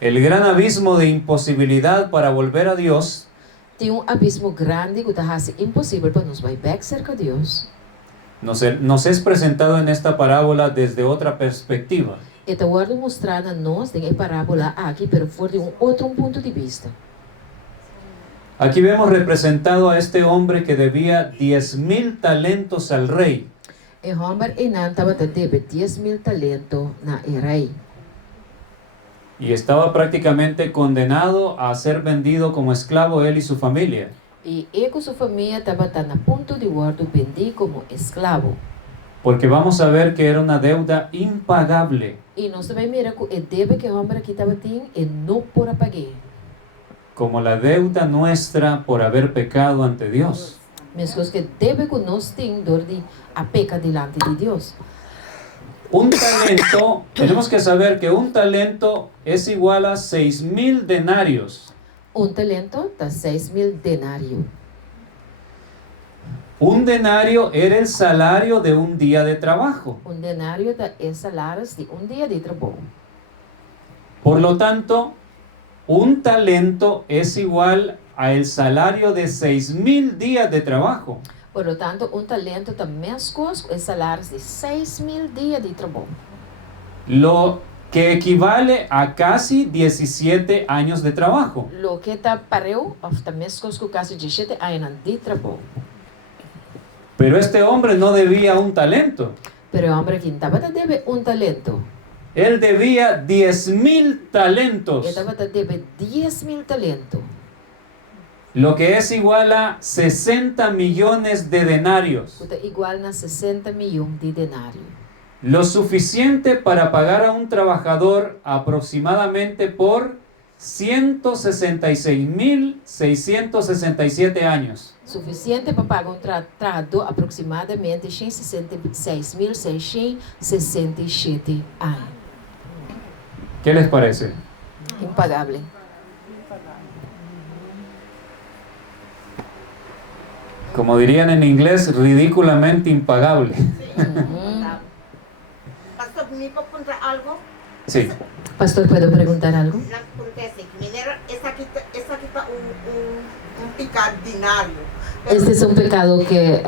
El gran abismo de imposibilidad para volver a Dios Tem abismo grande que está impossível para nós vai back cerca de Deus. nos es presentado en esta parábola desde otra perspectiva. E está guardo mostrada a nós tem a parábola aqui, pero for de outro ponto de vista. Aquí vemos representado a este hombre que debía 10,000 talentos al rey. E Homer Enan estava te debe 10,000 talentos na rei. Y estaba prácticamente condenado a ser vendido como esclavo él y su familia. E ele com sua família estava na ponto de guardo vendi como esclavo. Porque vamos a ver que era una deuda impagable, E nós também mira que o deve que Homer aqui estava tendo e não por pagar. como la deuda nuestra por haber pecado ante Dios. Mesmo que deve que nós temos dor de a peca delante de Deus. Un talento, tenemos que saber que un talento es igual a 6,000 denarios. Talento está 6,000 denário. Un denario era el salario de un día de trabajo. Denário está salário de dia de trabalho. Por lo tanto, un talento es igual a el salario de 6,000 días de trabajo. Por lo tanto, talento está mesmo com salários de 6,000 dias de trabalho. Lo que equivale a casi 17 años de trabajo. Lo que está pareu, ou está mesmo com quase 17 anos de trabalho. Pero este hombre no debía un talento. Pero o homem que estava deve talento. Él debía 10,000 talentos. Ele estava deve 10,000 talentos. Lo que es igual a 60 millones de denarios. Está igual a 60 milhões de denário. Lo suficiente para pagar a un trabajador aproximadamente por 166,667 años. Suficiente para pagar trabalhador aproximadamente 166,667 anos. ¿Qué les parece? Impagável. Como dirían en inglés, ridículamente impagable. Pastor, ¿me puedo contar algo? Sí. Pastor, ¿puedo preguntar algo? Acontece que esa aquí está un pecado binario. Este es un pecado que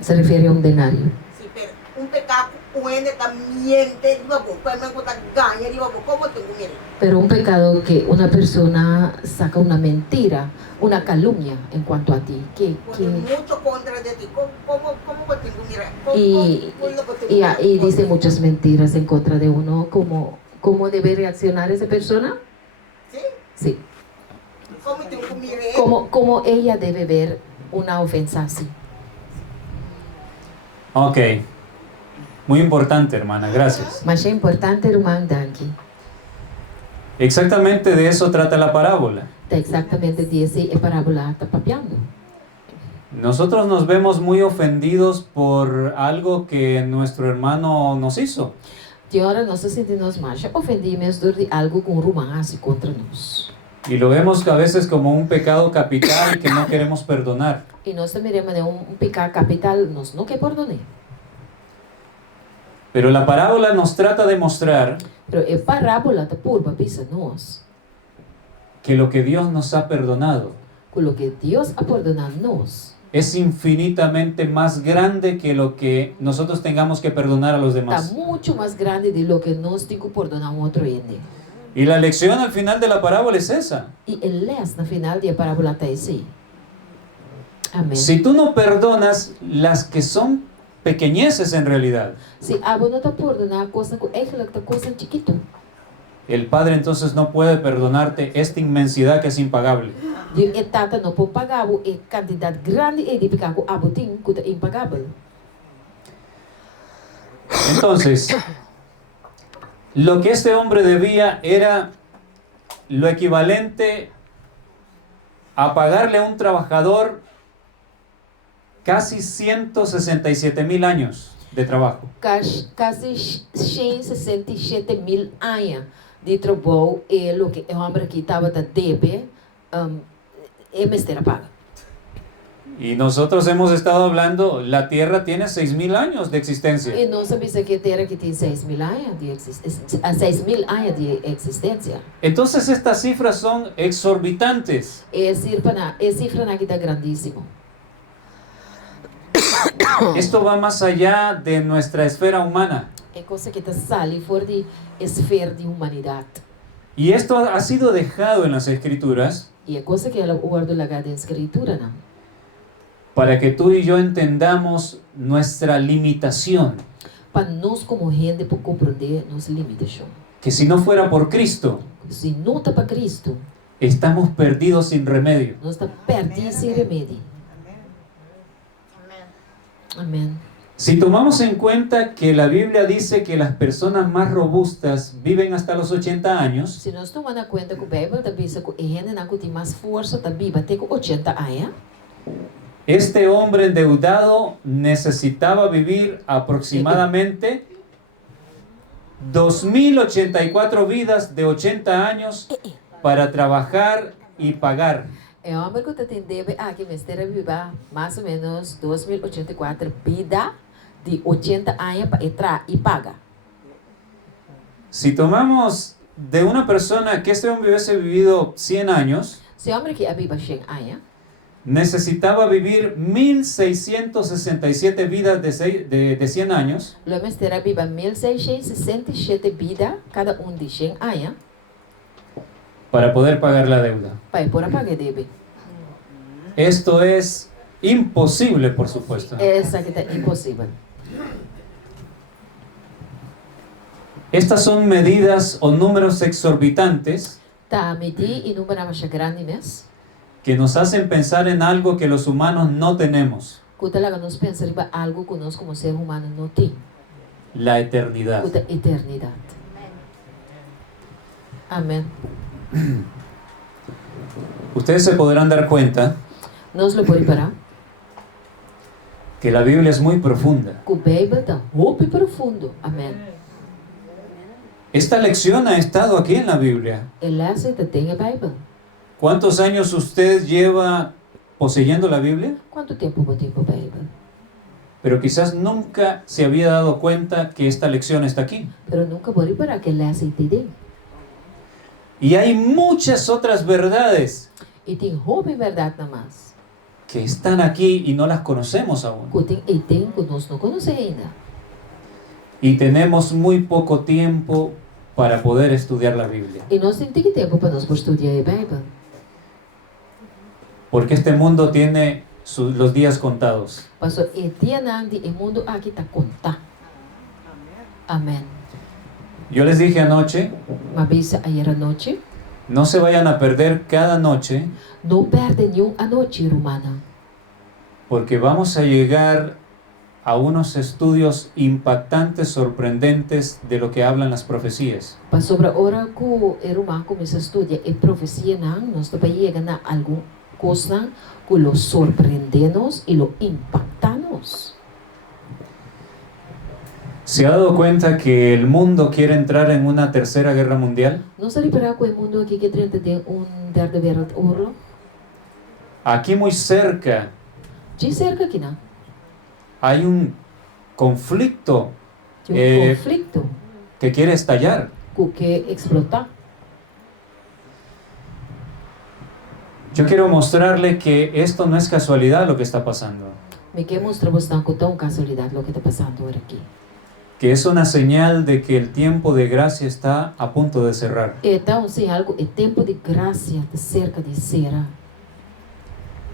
se refiere a un denario. Sí, pero un pecado puede también te digo, cuando gana, digo, ¿cómo te mire? Pero un pecado que una persona saca una mentira, una calumnia en cuanto a ti. Mucho contra de ti, ¿cómo te mire? Y dice muchas mentiras en contra de uno. ¿Cómo debe reaccionar esa persona? ¿Sí? Sí. ¿Cómo te mire? ¿Cómo ella debe ver una ofensa así? Ok. Muy importante, hermana. Gracias. Mas é importante, irmã Danke. Exactamente de eso trata la parábola. Exactamente dice a parábola está papiando. Nosotros nos vemos muy ofendidos por algo que nuestro hermano nos hizo. De hora nós nos sentimos mais ofendidos de algo com romance contra nós. Y lo vemos a veces como un pecado capital que no queremos perdonar. E nós também miramos pecado capital, nós não quer perdonar. Pero la parábola nos trata de mostrar Pero a parábola está por para nós que lo que Dios nos ha perdonado com o que Deus ha perdonado nós es infinitamente más grande que lo que nosotros tengamos que perdonar a los está demás. muito mais grande de lo que nós temos que perdonar outro ende. Y la lección al final de la parábola es esa. E el les na final de parábola está assim. Amém. Si tú no perdonas las que son pequeñeces en realidad, Se a não está perdonar coisa que eigenlijk está coisa chiquito. el Padre entonces no puede perdonarte esta inmensidad que es impagable. De tata não pode pagar a quantidade grande de pecado abotim que é impagável. Entonces, lo que este hombre debía era lo equivalente a pagarle a un trabajador casi 167,000 años de trabajo. Quase 167,000 anos de trabalho e o que o homem que estava da debe é mestre paga. Y nosotros hemos estado hablando, la Tierra tiene 6.000 años de existencia. E nós sabemos que a Terra que tem 6.000 anos de existência, 6.000 anos de existência. Entonces estas cifras son exorbitantes. É cifra na que está grandíssimo. Esto va más allá de nuestra esfera humana. É coisa que está sali fora de esfera de humanidade. Y esto ha sido dejado en las Escrituras E é coisa que ela guarda lagada em escritura, não? para que tú y yo entendamos nuestra limitación. Para nós como gente por compreender nossa limitação. Que si no fuera por Cristo, Se não está para Cristo, estamos perdidos sin remedio. nós está perdidos sem remédio. Amém. Si tomamos en cuenta que la Biblia dice que las personas más robustas viven hasta los 80 años, Se nós tomamos em conta que a Bíblia está dizendo que a gente não tem mais força, está viva até com 80 anos. este hombre endeudado necesitaba vivir aproximadamente 2.084 vidas de 80 años para trabajar y pagar. É homem que tem deve aqui, mas terá viva mais ou menos 2084 vida de 80 anos para entrar e pagar. Si tomamos de una persona que este hombre hubiese vivido 100 años, Se homem que é viva 100 anos, necesitaba vivir 1.667 vidas de 100 años o homem terá viva 1667 vidas, cada de 100 anos, para poder pagar la deuda. para por pagar deve. Esto es imposible, por supuesto. Essa que está impossível. Estas son medidas o números exorbitantes Tá medir e número mais grande mesmo. que nos hacen pensar en algo que los humanos no tenemos: Cuta lá nós pensar em algo que nós como ser humano não tem. la eternidad. Cuta eternidade. Amém. Ustedes se podrán dar cuenta Nós lo podemos parar. que la Biblia es muy profunda. Que a Bíblia está muito profundo. Amém. Esta lección ha estado aquí en la Biblia. Ele tem a Bíblia. ¿Cuántos años usted lleva poseyendo la Biblia? Quanto tempo você tem com a Bíblia? Pero quizás nunca se había dado cuenta que esta lección está aquí. Pero nunca pode parar que ele entender. Y hay muchas otras verdades E tem roupa em verdade na mais. que están aquí y no las conocemos aún. Que tem que nós não conhecemos ainda. Y tenemos muy poco tiempo para poder estudiar la Biblia. E nós temos que tempo para nós estudar a Bíblia. Porque este mundo tiene los días contados. Pastor, e dia nandi e mundo aqui está contar. Amém. Yo les dije anoche, Uma vez ayer à noite, no se vayan a perder cada noche, não perde nenhuma noite, romana. porque vamos a llegar a unos estudios impactantes, sorprendentes de lo que hablan las profecías. Para sobre a hora que o romano começa a estudar e profecia, nós também chegamos a alguma coisa que lo sorprende-nos e lo impacta-nos. ¿Se ha dado cuenta que el mundo quiere entrar en una tercera guerra mundial? Não se repara que o mundo aqui que tem derde wereldoorlog? Aquí muy cerca De cerca aqui, não? hay un conflicto Tem conflito que quiere estallar. que quer explotar. Yo quiero mostrarle que esto no es casualidad lo que está pasando, Me quer mostrar bastante com tão casualidade o que está passando agora aqui. que es una señal de que el tiempo de gracia está a punto de cerrar. Então, se algo é tempo de graça, de cerca de cera.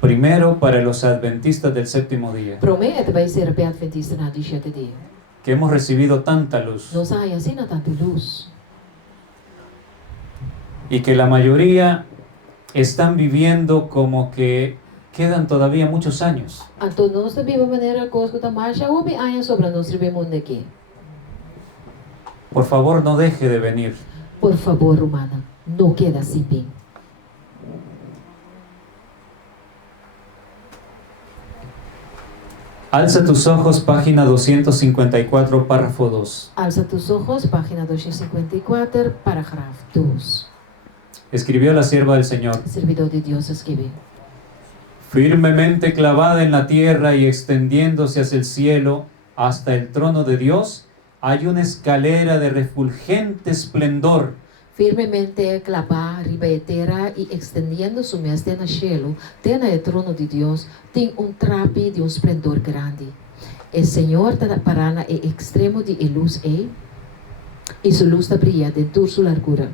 Primero para los adventistas del séptimo día, Promete vai ser para adventista na de 7 dias. que hemos recibido tanta luz Nós aí assim não tanta luz. y que la mayoría están viviendo como que quedan todavía muchos años. Então, nós da mesma maneira, coisa que está mais já houve anos sobre nós mundo aqui. Por favor, no deje de venir. Por favor, romana, não queda assim bem. Alza tus ojos, página 254, párrafo 2. Alça tus ojos, página 254, parágrafo 2. Escribió la sierva del Señor: Servidor de Deus escreve: Firmemente clavada en la tierra y extendiéndose hacia el cielo hasta el trono de Dios, hay una escalera de refulgente esplendor Firmemente clavada riba a terra e extendiendo su mestre no cielo, tem o trono de Deus, tem trape de esplendor grande. O Senhor está parando no extremo de luz e sua luz está brilhando em toda sua largura.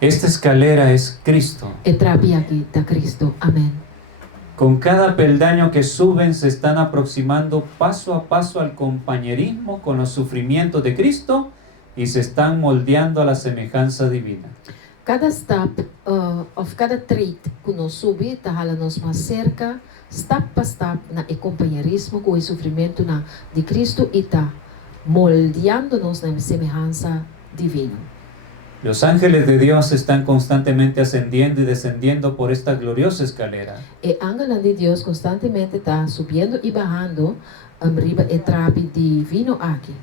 Esta escalera es Cristo. E trape aqui está Cristo. Amém. Con cada peldaño que suben se están aproximando paso a paso al compañerismo con los sufrimientos de Cristo y se están moldeando a la semejanza divina. Cada step of cada trait que nós subimos está nos mais cerca, step por step, na companheirismo com o sofrimento de Cristo e está moldeando-nos na semelhança divina. Los ángeles de Dios están constantemente ascendiendo y descendiendo por esta gloriosa escalera. E ángeles de Deus constantemente está subindo e bajando arriba e trape divino aqui.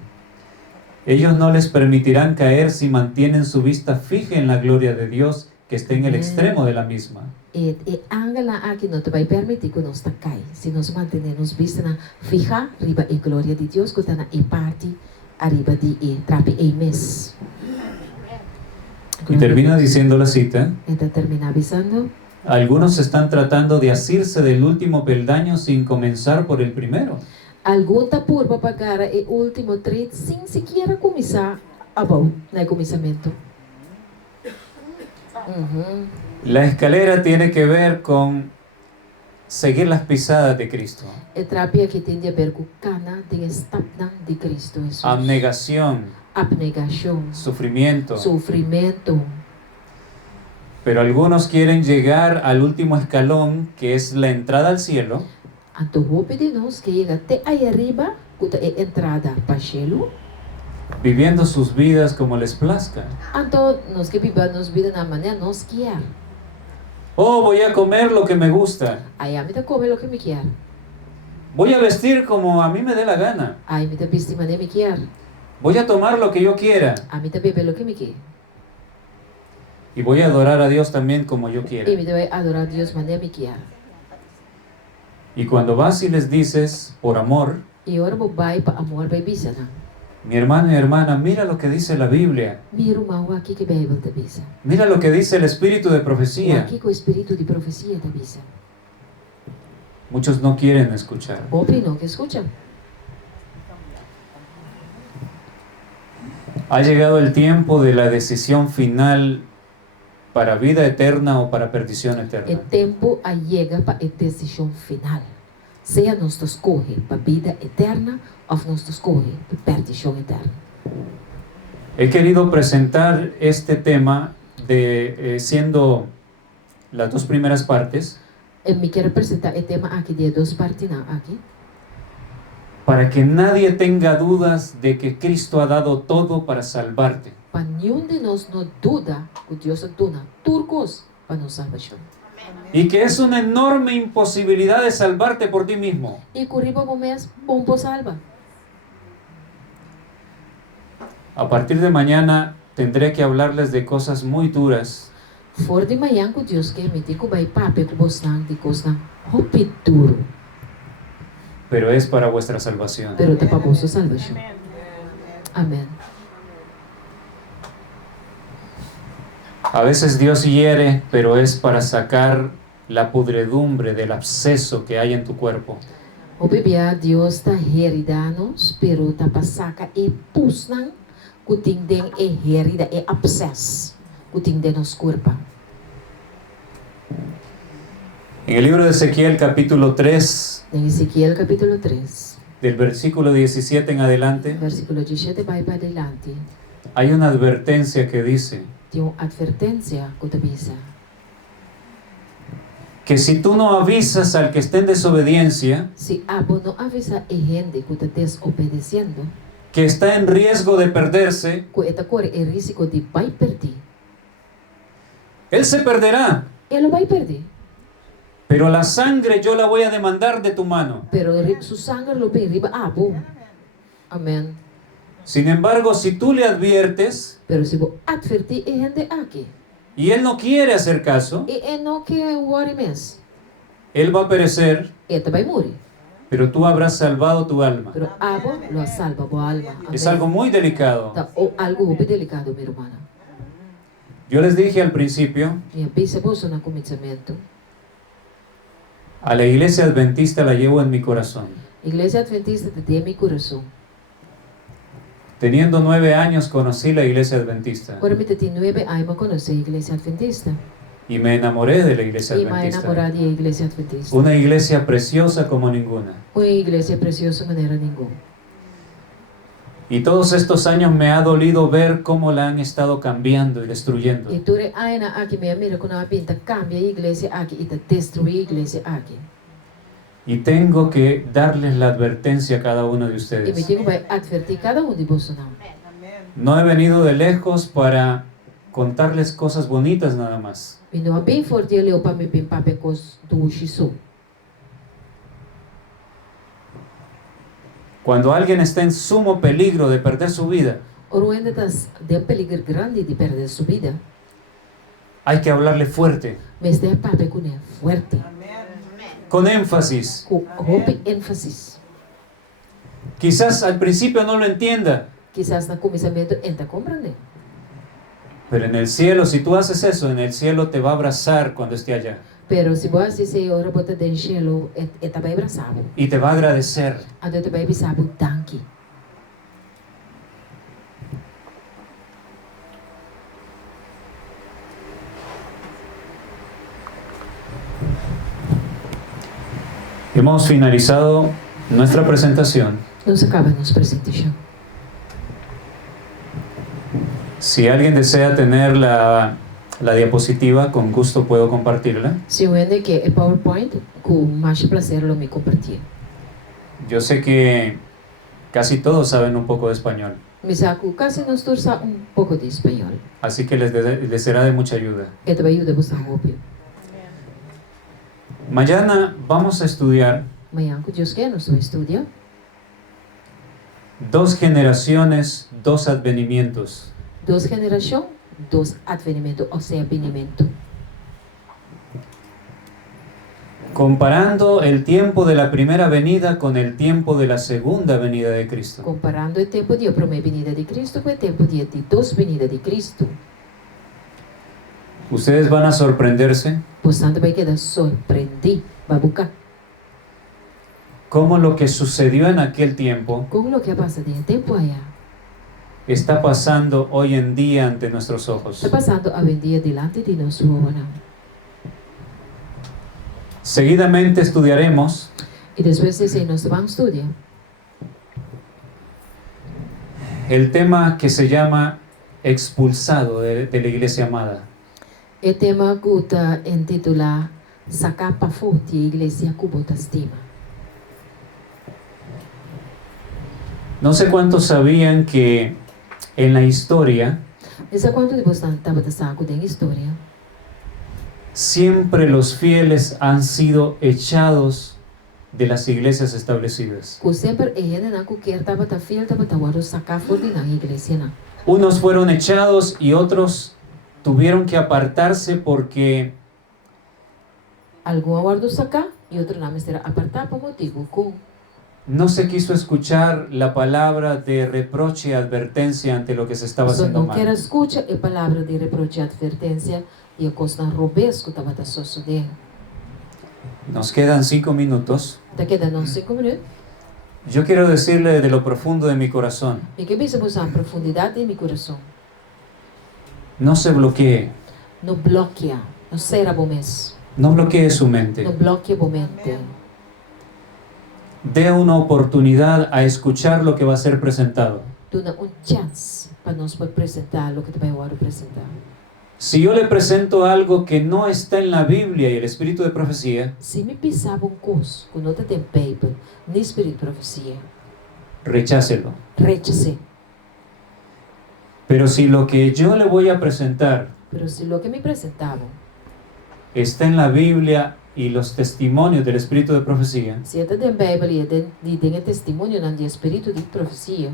Ellos no les permitirán caer si mantienen su vista fija en la gloria de Dios que está en el extremo de la misma. E ángeles aqui não te vai permitir que nós caia, se nós mantermos vista na fija arriba e glória de Deus que está na parte arriba de trape e mes. Y termina diciendo la cita: Então termina avisando. algunos están tratando de asirse del último peldaño sin comenzar por el primero. Algum está por pagar o último trait sem sequer começar a bom no começamento. La escalera tiene que ver con seguir las pisadas de Cristo. E trape que tem a ver com cana de estapna de Cristo Jesus. Abnegación, Abnegação, sufrimiento. sofrimento. Pero algunos quieren llegar al último escalón, que es la entrada al cielo, Então, hope de nós que chega até aí arriba, que é entrada para o cielo. viviendo sus vidas como les plazca. Então, nós que vivamos vida na maneira nós quer. Oh, voy a comer lo que me gusta. Aí a mim tá comer o que me quer. Voy a vestir como a mí me dé la gana. Aí me tá vestir maneira me quer. Voy a tomar lo que yo quiera. A mim tá beber o que me quer. Y voy a adorar a Dios también como yo E quiera. me vai adorar Deus maneira me quer. Y cuando vas y les dices, por amor, E ora mo vai para amor vai bisa na. mi hermano y hermana, mira lo que dice la Biblia. Mi irmão aqui que Bíblia te bisa. Mira lo que dice el espíritu de profecía. Aqui com o espírito de profecia te bisa. Muchos no quieren escuchar. Hope não que escuta. Ha llegado el tiempo de la decisión final para vida eterna o para perdición É eterna. tempo a chega para a decisão final. Seja nós escolhe para vida eterna ou nós escolhe para perdição eterna. He querido presentar este tema siendo las dos primeras partes Eu me quero apresentar o tema aqui de duas partes aqui. para que nadie tenga dudas de que Cristo ha dado todo para salvarte. Para nenhum de nós não duda que Deus dona turcos para nos salvação. Y que es una enorme imposibilidad de salvarte por ti mismo. E corriba o mês bom por salva. A partir de mañana tendré que hablarles de cosas muy duras, For de manhã que Deus quer me que vai pape com bosnang de coisa hopi duro, pero es para vuestra salvación. pero tá para vossa salvação. Amém. A veces Dios hiere, pero es para sacar la pudredumbre del absceso que hay en tu cuerpo. O bebê Deus está heridanos, pero tá para saca e pusnang que tem den e herida e abscess que tem den nos corpo. En el libro de Ezequiel capítulo 3, Em Ezequiel capítulo 3, del versículo 17 en adelante, versículo 17 vai para adelante, hay una advertencia que dice tem uma advertência que te avisa que si tú no avisas al que esté en desobediencia, se abo não avisa e gente que está desobedecendo, que está en riesgo de perderse, que está corre o risco de vai perder. él se perderá, Ele vai perder, pero la sangre yo la voy a demandar de tu mano. pero su sangue lo vai riba abo. Amém. Sin embargo, si tú le adviertes, Pero se vou advertir e gente aqui, y él no quiere hacer caso, E não quer worry mes. él va a perecer, Ele vai morrer. pero tú habrás salvado tu alma. Pero abo lo salva boa alma. Es algo muy delicado. Tá, ou algo bem delicado, minha irmã. Yo les dije al principio, Minha bisavó no começamento. a la iglesia adventista la llevo en mi corazón. Igreja Adventista de meu coração. Teniendo 9 años conocí la iglesia adventista Agora me tem 9 anos conhecer a Igreja Adventista. y me enamoré de la iglesia E mais adventista. enamorada da Igreja Adventista. Una iglesia preciosa como ninguna. Uma igreja preciosa de maneira nenhuma. Y todos estos años me ha dolido ver cómo la han estado cambiando y destruyendo. E toda aina aqui minha mira quando a pinta cambia a igreja aqui e destruir a igreja aqui. Y tengo que darles la advertencia a cada uno de E me ustedes. tenho que advertir cada de vocês não. No he venido de lejos para contarles cosas bonitas nada más. E não é bem forte ele para me bem papecos do Xisu. Cuando alguien está en sumo peligro de perder su vida, Ora ainda está de peligro grande de perder sua vida. hay que hablarle fuerte, Mas de pape com ele forte, con énfasis. com roupa ênfasis. Quizás al principio no lo entienda, Quizás no começamento ainda compreender. pero en el cielo, si tú haces eso, en el cielo te va a abrazar cuando esté allá Pero se você se ora bota de enchelo, também abraçado. y te va a agradecer. Ando também bisabo tanque. Hemos finalizado nuestra presentación. Nós acabamos presentação. Si alguien desea tener la diapositiva, con gusto puedo compartirla. Se eu ainda que é PowerPoint, com mais prazer lo me compartilhar. Yo sé que casi todos saben un poco de español, Me saco quase nós torça pouco de espanhol. así que les será de mucha ayuda. E também ajuda você a roupa. Mañana vamos a estudiar Amanhã, que Deus quer, nós vamos estudar 2 generaciones, 2 advenimientos. 2 gerações, 2 advenimento, ou seja, advenimento. Comparando el tiempo de la primera venida con el tiempo de la segunda venida de Cristo. Comparando o tempo de primeira venida de Cristo com o tempo de duas venidas de Cristo. Ustedes van a sorprenderse Portanto, vai quedar surpreendido, vai buscar cómo lo que sucedió en aquel tiempo com o que passa de tempo allá. está pasando hoy en día ante nuestros ojos. Está passando a vendia delante de nosso olho. Seguidamente estudiaremos E depois disso, nós vamos estudar el tema que se llama expulsado de la iglesia amada. o tema que está intitulado Sacar para fora a igreja que bota estima. No sé cuántos sabían que en la historia Essa quanto de você estava de saco de história. siempre los fieles han sido echados de las iglesias establecidas. Que sempre ele não quer estava de fiel, estava de guardar sacar fora da igreja não. Unos fueron echados y otros tuvieron que apartarse porque Algum guardou sacar e outro não, mas será apartar por motivo com no se quiso escuchar la palabra de reproche y advertencia ante lo que se estaba só haciendo não quer mal. escutar a palavra de reproche e advertência e a coisa robesco estava de suceder. Nos quedan 5 minutos. Está quedando 5 minutos. Yo quiero decirle de lo profundo de mi corazón, E que pensamos a profundidade de meu coração. no se bloquee, Não bloqueia, não será bom mês. no bloquee su mente. Não bloqueia a mente. Dé una oportunidad a escuchar lo que va a ser presentado. Dá chance para nós apresentar o que tu vai apresentar. Si yo le presento algo que no está en la Biblia y el espíritu de profecía, Se me pensava curso que não tem paper, nem espírito de profecia, rechácelo. rechace. Pero si lo que yo le voy a presentar Pero se o que me apresentava, está en la Biblia y los testimonios del espíritu de profecía, se está em Bíblia e tem testemunho de espírito de profecia,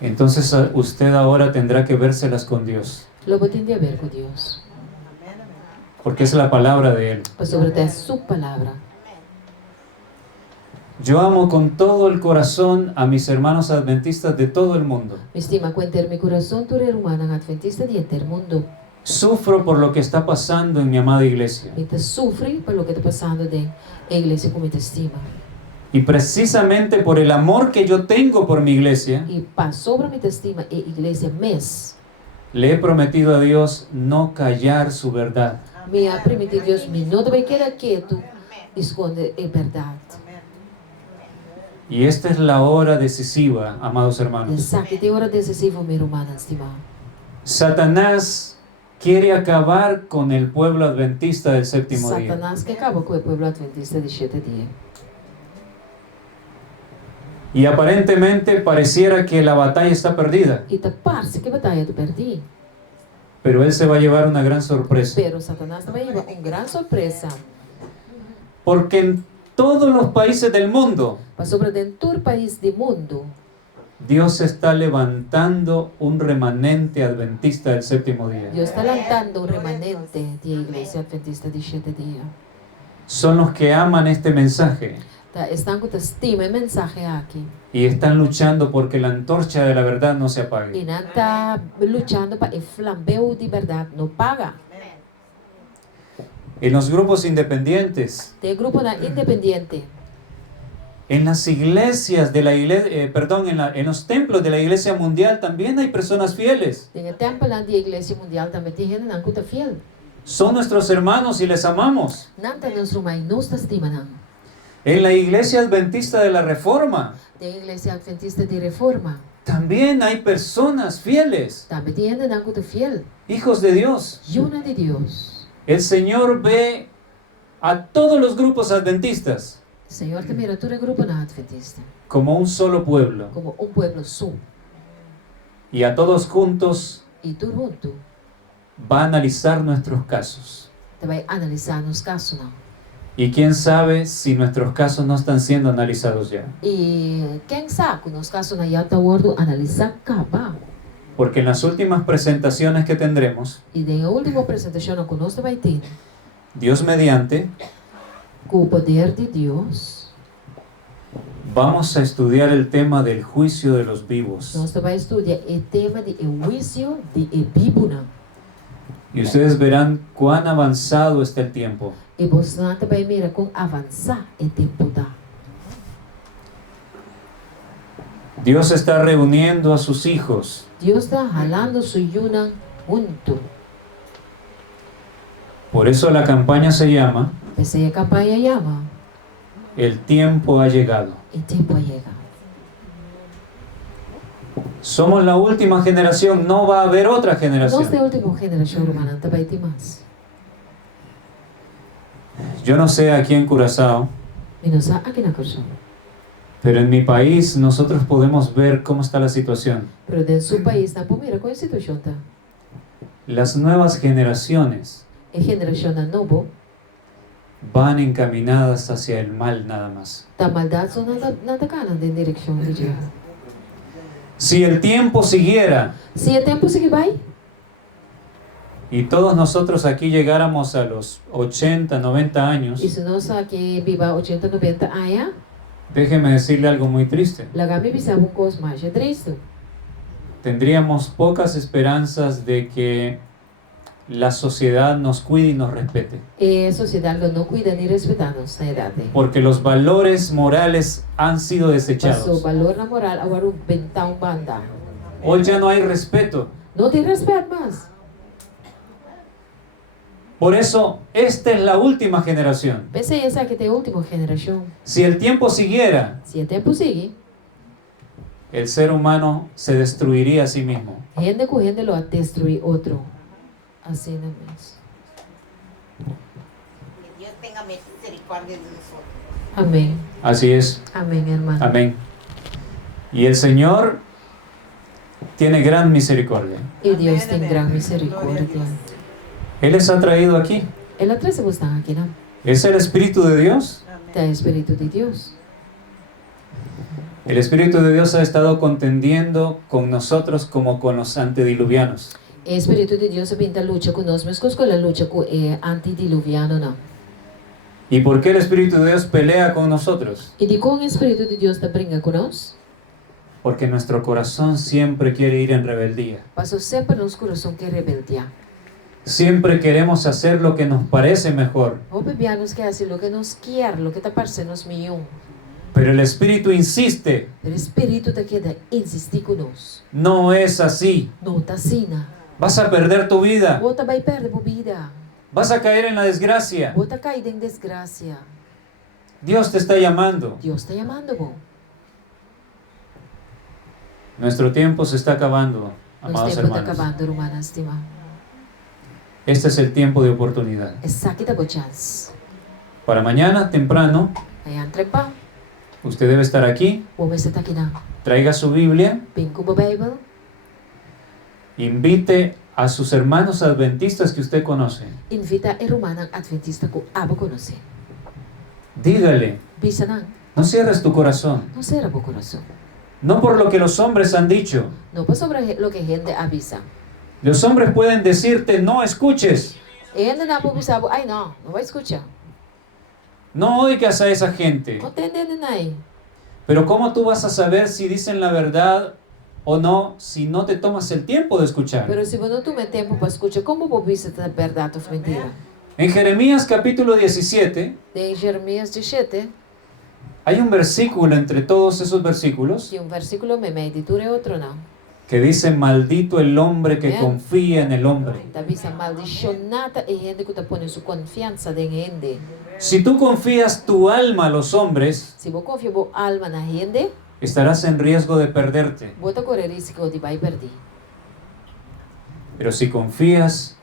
entonces usted ahora tendrá que vérselas con Dios. Lo tiene a ver con Dios. porque es la palabra de Él. Pues sobre todo es su palabra. Yo amo con todo el corazón a mis hermanos adventistas de todo el mundo. Mi estima cuenta mi corazón tu eres humana adventista de el mundo. Sufro por lo que está pasando en mi amada iglesia. Mi te sufre por lo que está pasando de la iglesia como te estima. Y precisamente por el amor que yo tengo por mi iglesia, Y para sobre mi te estima e iglesia mes. le he prometido a Dios no callar su verdad. Me ha permitido Dios me no te quedar quieto y esconde la verdad. Y esta es la hora decisiva, amados hermanos. Sabe que hora decisiva mi hermana estimada. Satanás quiere acabar con el pueblo adventista del séptimo día. Satanás que acaba con el pueblo adventista de 7 días. Y aparentemente pareciera que la batalla está perdida. Y te parece que batalla te perdí. Pero él se va a llevar una gran sorpresa. Pero Satanás te va a llevar una gran sorpresa. Porque en todos los países del mundo, Para sobre dentro del país del mundo, Dios está levantando un remanente adventista del séptimo día. Dios está lanzando un remanente de la iglesia adventista de 7 días. Son los que aman este mensaje Están con estima el mensaje aquí. y están luchando porque la antorcha de la verdad no se Y apague. no está luchando para el flambeo de verdad, no paga. En los grupos independientes, De grupo independiente, en las iglesias de la iglesia, en los templos de la iglesia mundial también hay personas fieles. en el templo de la iglesia mundial también tienen una cuta fiel. Son nuestros hermanos y les amamos. No tenemos rumah y nos estiman. En la iglesia adventista de la Reforma De la iglesia adventista de reforma, también hay personas fieles, también tienen una cuta fiel. hijos de Dios. Y una de Dios. El Señor ve a todos los grupos adventistas El Señor te mira, tú eres grupo no adventista, como un solo pueblo como un pueblo su. y a todos juntos Y tú junto va a analizar nuestros casos. te vas a analizar los casos, ¿no? Y quién sabe si nuestros casos no están siendo analizados ya. Y quién sabe, los casos no ya te abordo analizar cada. Porque en las últimas presentaciones que tendremos, Y de la última presentación que nos va a tener, Dios mediante, con el poder de Dios, vamos a estudiar el tema del juicio de los vivos. nos va a estudiar el tema del juicio de Bíblia. Y ustedes verán cuán avanzado está el tiempo. E você vai mirar com avançar o tempo da. Dios está reuniendo a sus hijos Deus está jalando su yuna junto. Por eso la campaña se llama Pensei a campanha llama, El tiempo ha llegado. o tempo chega. Somos la última generación, no va a haber otra Nós generación. da última geração humana não vai ter mais. Yo no sé aquí en Curazao, E nós aqui na Corsão. pero en mi país nosotros podemos ver cómo está la situación. Pero dentro do seu país, na primeira com a situação tá. Las nuevas generaciones A geração da novo, van encaminadas hacia el mal nada más. da maldade só nada cana na direção de Deus. Si el tiempo siguiera Se o tempo seguir vai, y todos nosotros aquí llegáramos a los 80, 90 años, e se nós aqui viva 80, 90 anos, déjeme decirle algo muy triste. lagar me bisava coisa mais triste. Tendríamos pocas esperanzas de que la sociedad nos cuide y nos respete. E a sociedade não cuida nem respeita a nossa idade. Porque los valores morales han sido Passou o desechados. valor na moral, agora o bentão banda. Hoy ya no hay respeto. Não tem respeito mais. Por eso, esta es la última generación. Pensei essa que tem a última geração. Si el tiempo siguiera, Se o tempo seguir, el ser humano se destruiría a sí mismo. rende correndo lo a destruir outro. Assim não é mesmo. Que Dios tenga misericordia de nosotros. Amém. Así es. Amém, hermano. Amén. Y el Señor tiene gran misericordia. E Deus tem grande misericórdia. Él les ha traído aquí. Ela traz a você aqui, não? Es el Espíritu de Dios. Tem o Espírito de Deus. El Espíritu de Dios ha estado contendiendo con nosotros como con los antediluvianos. El Espíritu de Dios pinta lucha con nosotros con la lucha con antediluviano no. ¿Y por qué el Espíritu de Dios pelea con nosotros? Y de con el Espíritu de Dios te brinca con nosotros. Porque nuestro corazón siempre quiere ir en rebeldía. Pasó siempre nos corazón que rebeldia. Siempre queremos hacer lo que nos parece mejor. O bebianos que hace lo que nos quiere, lo que te parece nos millón. Pero el Espíritu insiste, El Espíritu te queda insistir con nosotros. no es así. No te asina. Vas a perder tu vida. O te va a perder tu vida. Vas a caer en la desgracia. O te cae en desgracia. Dios te está llamando. Dios está llamando vos. Nuestro tiempo se está acabando, Nos amados tiempo está hermanos. acabando, hermana estimada. Este es el tiempo de oportunidad. Esa que te hago chance. Para mañana, temprano, Ahí entrepa. usted debe estar aquí. O me está aquí na. Traiga su Biblia. Pinco bo Bible. Invite a sus hermanos adventistas que usted conoce. Invita a hermana adventista que abo conoce. Dígale, Bisa na. no cierres tu corazón. No será bo corazón. No por lo que los hombres han dicho. No pues sobre lo que gente avisa. Los hombres pueden decirte, no escuches. Gente na po bisa, ay no va a escuchar. No oigas a esa gente. No te entienden ahí. Pero ¿cómo tú vas a saber si dicen la verdad o no si no te tomas el tiempo de escuchar? Pero si vos no tomas tiempo para escuchar, ¿cómo vos viste la verdad o mentira? En Jeremías capítulo 17 De Jeremías 17, hay un versículo entre todos esos versículos y un versículo me editura otro no. que dice, maldito el hombre que Bien. confía en el hombre. Te avisa maldicionata y gente que te pone su confianza en gente. Si tú confías tu alma a los hombres, Si vos confías vos alma en la gente, estarás en riesgo de perderte. vos te correr riesgo de vai perder. Pero si confías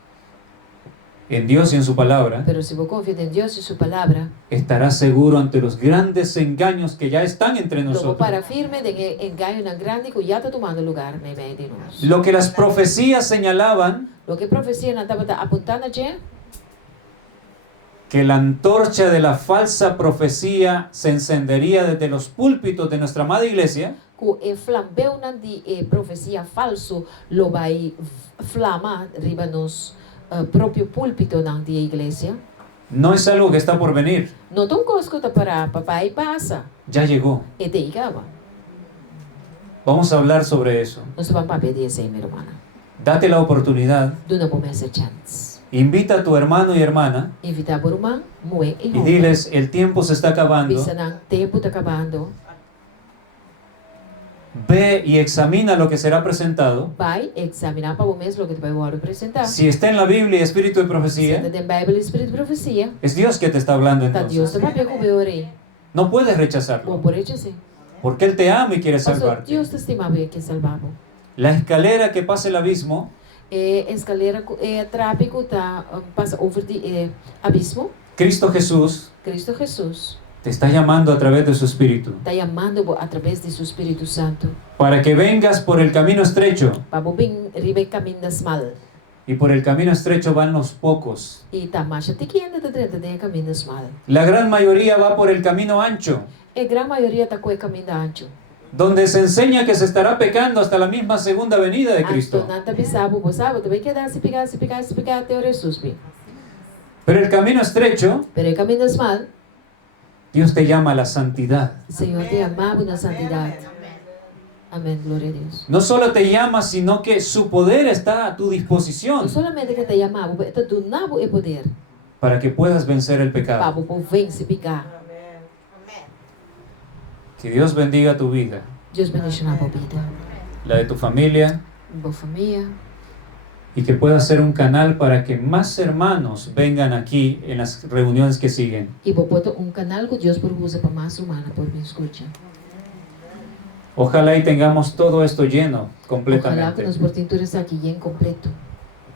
en Dios y en su palabra, Pero si vos confías en Dios y su palabra, estarás seguro ante los grandes engaños que ya están entre luego nosotros. para firme de engaño tan grande que ya está tomando lugar me medio de nosotros. Lo que las profecías señalaban, Lo que profecía no estaba apuntando ya, que la antorcha de la falsa profecía se encendería desde los púlpitos de nuestra amada iglesia, que el flambeo de profecía falso lo va a flamar arriba nos propio púlpito de la iglesia. no es algo que está por venir. No ton cosco para papá y pasa. Ya llegó. E te llegaba. Vamos a hablar sobre eso. No se van a pedir ese, mi hermana. Date la oportunidad. De una promesa chance. Invita a tu hermano y hermana Invita por uma, mue e y diles, el tiempo se está acabando. Bisa ng tempo está acabando. Ve y examina lo que será presentado. Vai examinar para o mesmo lo que te vai agora apresentar. Si está en la Biblia Espíritu de Se Profecía, tem Bíblia Espírito de Profecia, es Dios que te está hablando tá Deus entonces. te papel com o orei. No puedes Bom, rechazarlo. por isso assim. Porque Él te ama y quiere Pastor, salvarte. Deus te estimava e que salvava. La escalera que pasa el abismo Escalera tráfico tá passa over de abismo. Cristo Jesús Cristo Jesus te está llamando a través de su Espíritu está chamando através de seu Espírito Santo. para que vengas por el camino estrecho. Para bem ribe caminho das mal. Y por el camino estrecho van los pocos. E tá marcha te que anda dentro de caminho das mal. La gran mayoría va por el camino ancho, A gran maioria tá com o caminho ancho. donde se enseña que se estará pecando hasta la misma segunda venida de Cristo. Nanta bisabo, você vai quedar se pegar até o Jesus. Pero el camino estrecho, Pero o caminho das mal, Dios te llama a la santidad. o Senhor te amava na santidade. Amém, glória a Deus. No solo te llama, sino que su poder está a tu disposición Não somente que te amava, te donava o poder para que puedas vencer el para pecado. o vencer pecar. Que Dios bendiga tu vida, Deus bendiga a vida, la de tu familia, boa família, y que pueda ser un canal para que más hermanos vengan aquí en las reuniones que siguen. e vou botar canal que Deus usa para mais humana por me escutar. Ojalá y tengamos todo esto lleno Ojalá que completamente. nos portintures aqui em completo.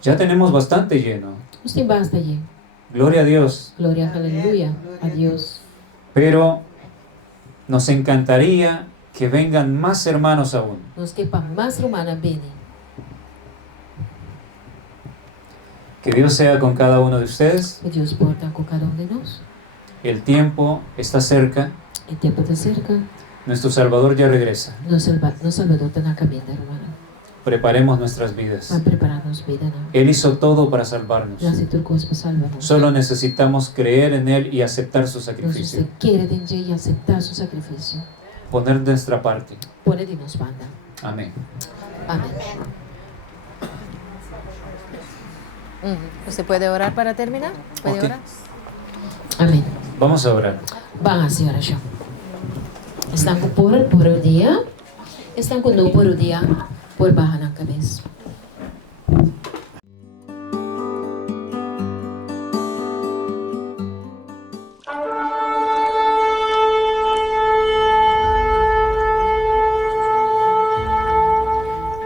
Ya tenemos bastante lleno. Nos tem basta aí. Gloria a Dios. Glória, aleluia, a Deus. Pero nos encantaría que vengan más hermanos aún. Nos que para mais humana bem. Que Dios sea con cada uno de ustedes. Que Deus porta com cada de nós. El tiempo está cerca. O tempo está cerca. Nuestro Salvador ya regresa. Nosso Salvador está na caminho, hermano. preparemos nuestras vidas. Para prepararnos vida, ¿no? Él hizo todo para salvarnos. Gracias por cosas salvarnos. Solo necesitamos creer en Él y aceptar su Nos sacrificio. usted quiere de y aceptar su sacrificio. Poner nuestra parte. Pone de nos banda. Amén. Amén. ¿Usted puede orar para terminar? ¿Puede Ok. orar? Amém. Vamos a orar. Vão, senhora João. Estão com por o dia. Estão com no por o dia. Por barra na cabeça.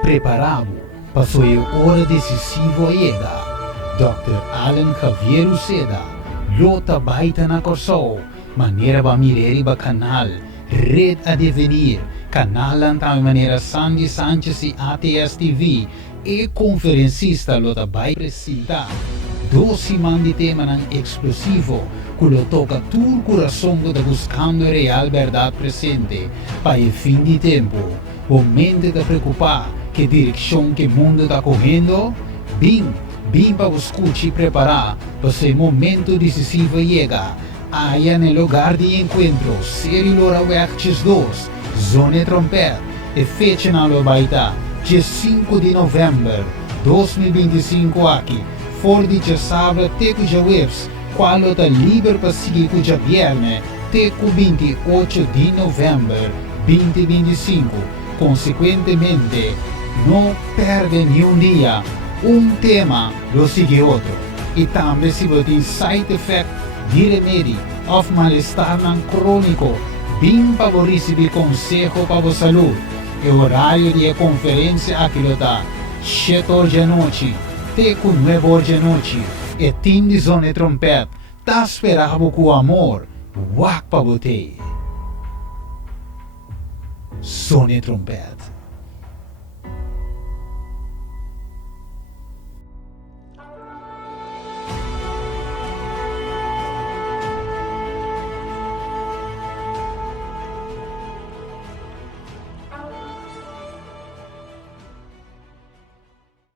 Preparamos para sua hora decisiva eda. Dr. Alan Javier Uceda, Lota Baita na Corsol, maneira ba mireri ba canal, Red a Devenir, canal antami maneira Sandy Sanchez e ATS TV, e conferencista Lota Baita presenta. 12 mandi tema ng explosivo, culo toca tu coração da buscando real verdade presente, para o fim de tempo, momento de preocupar, que direção que o mundo está correndo, bem para escutar e preparar para esse momento decisivo chega. Aí no lugar de encontro, Série Lora Werkjes 2, Zone Trompet, e fecha na Lobaita, dia 5 de novembro 2025 aqui, fora de sábado, teco já webs, qual está livre para seguir com o viernes, teco 28 de novembro 2025. Consequentemente, não perde nenhum dia. Tema lo sigue outro. E também se você tem side effect de remédio ou mal-estar crônico, bem para receber conselho para a saúde. E o horário de conferência aqui está 7 horas da noite, até com 9 horas da noite. E time de Zone Trompet está esperando com amor. Wak para você. Zone Trompet.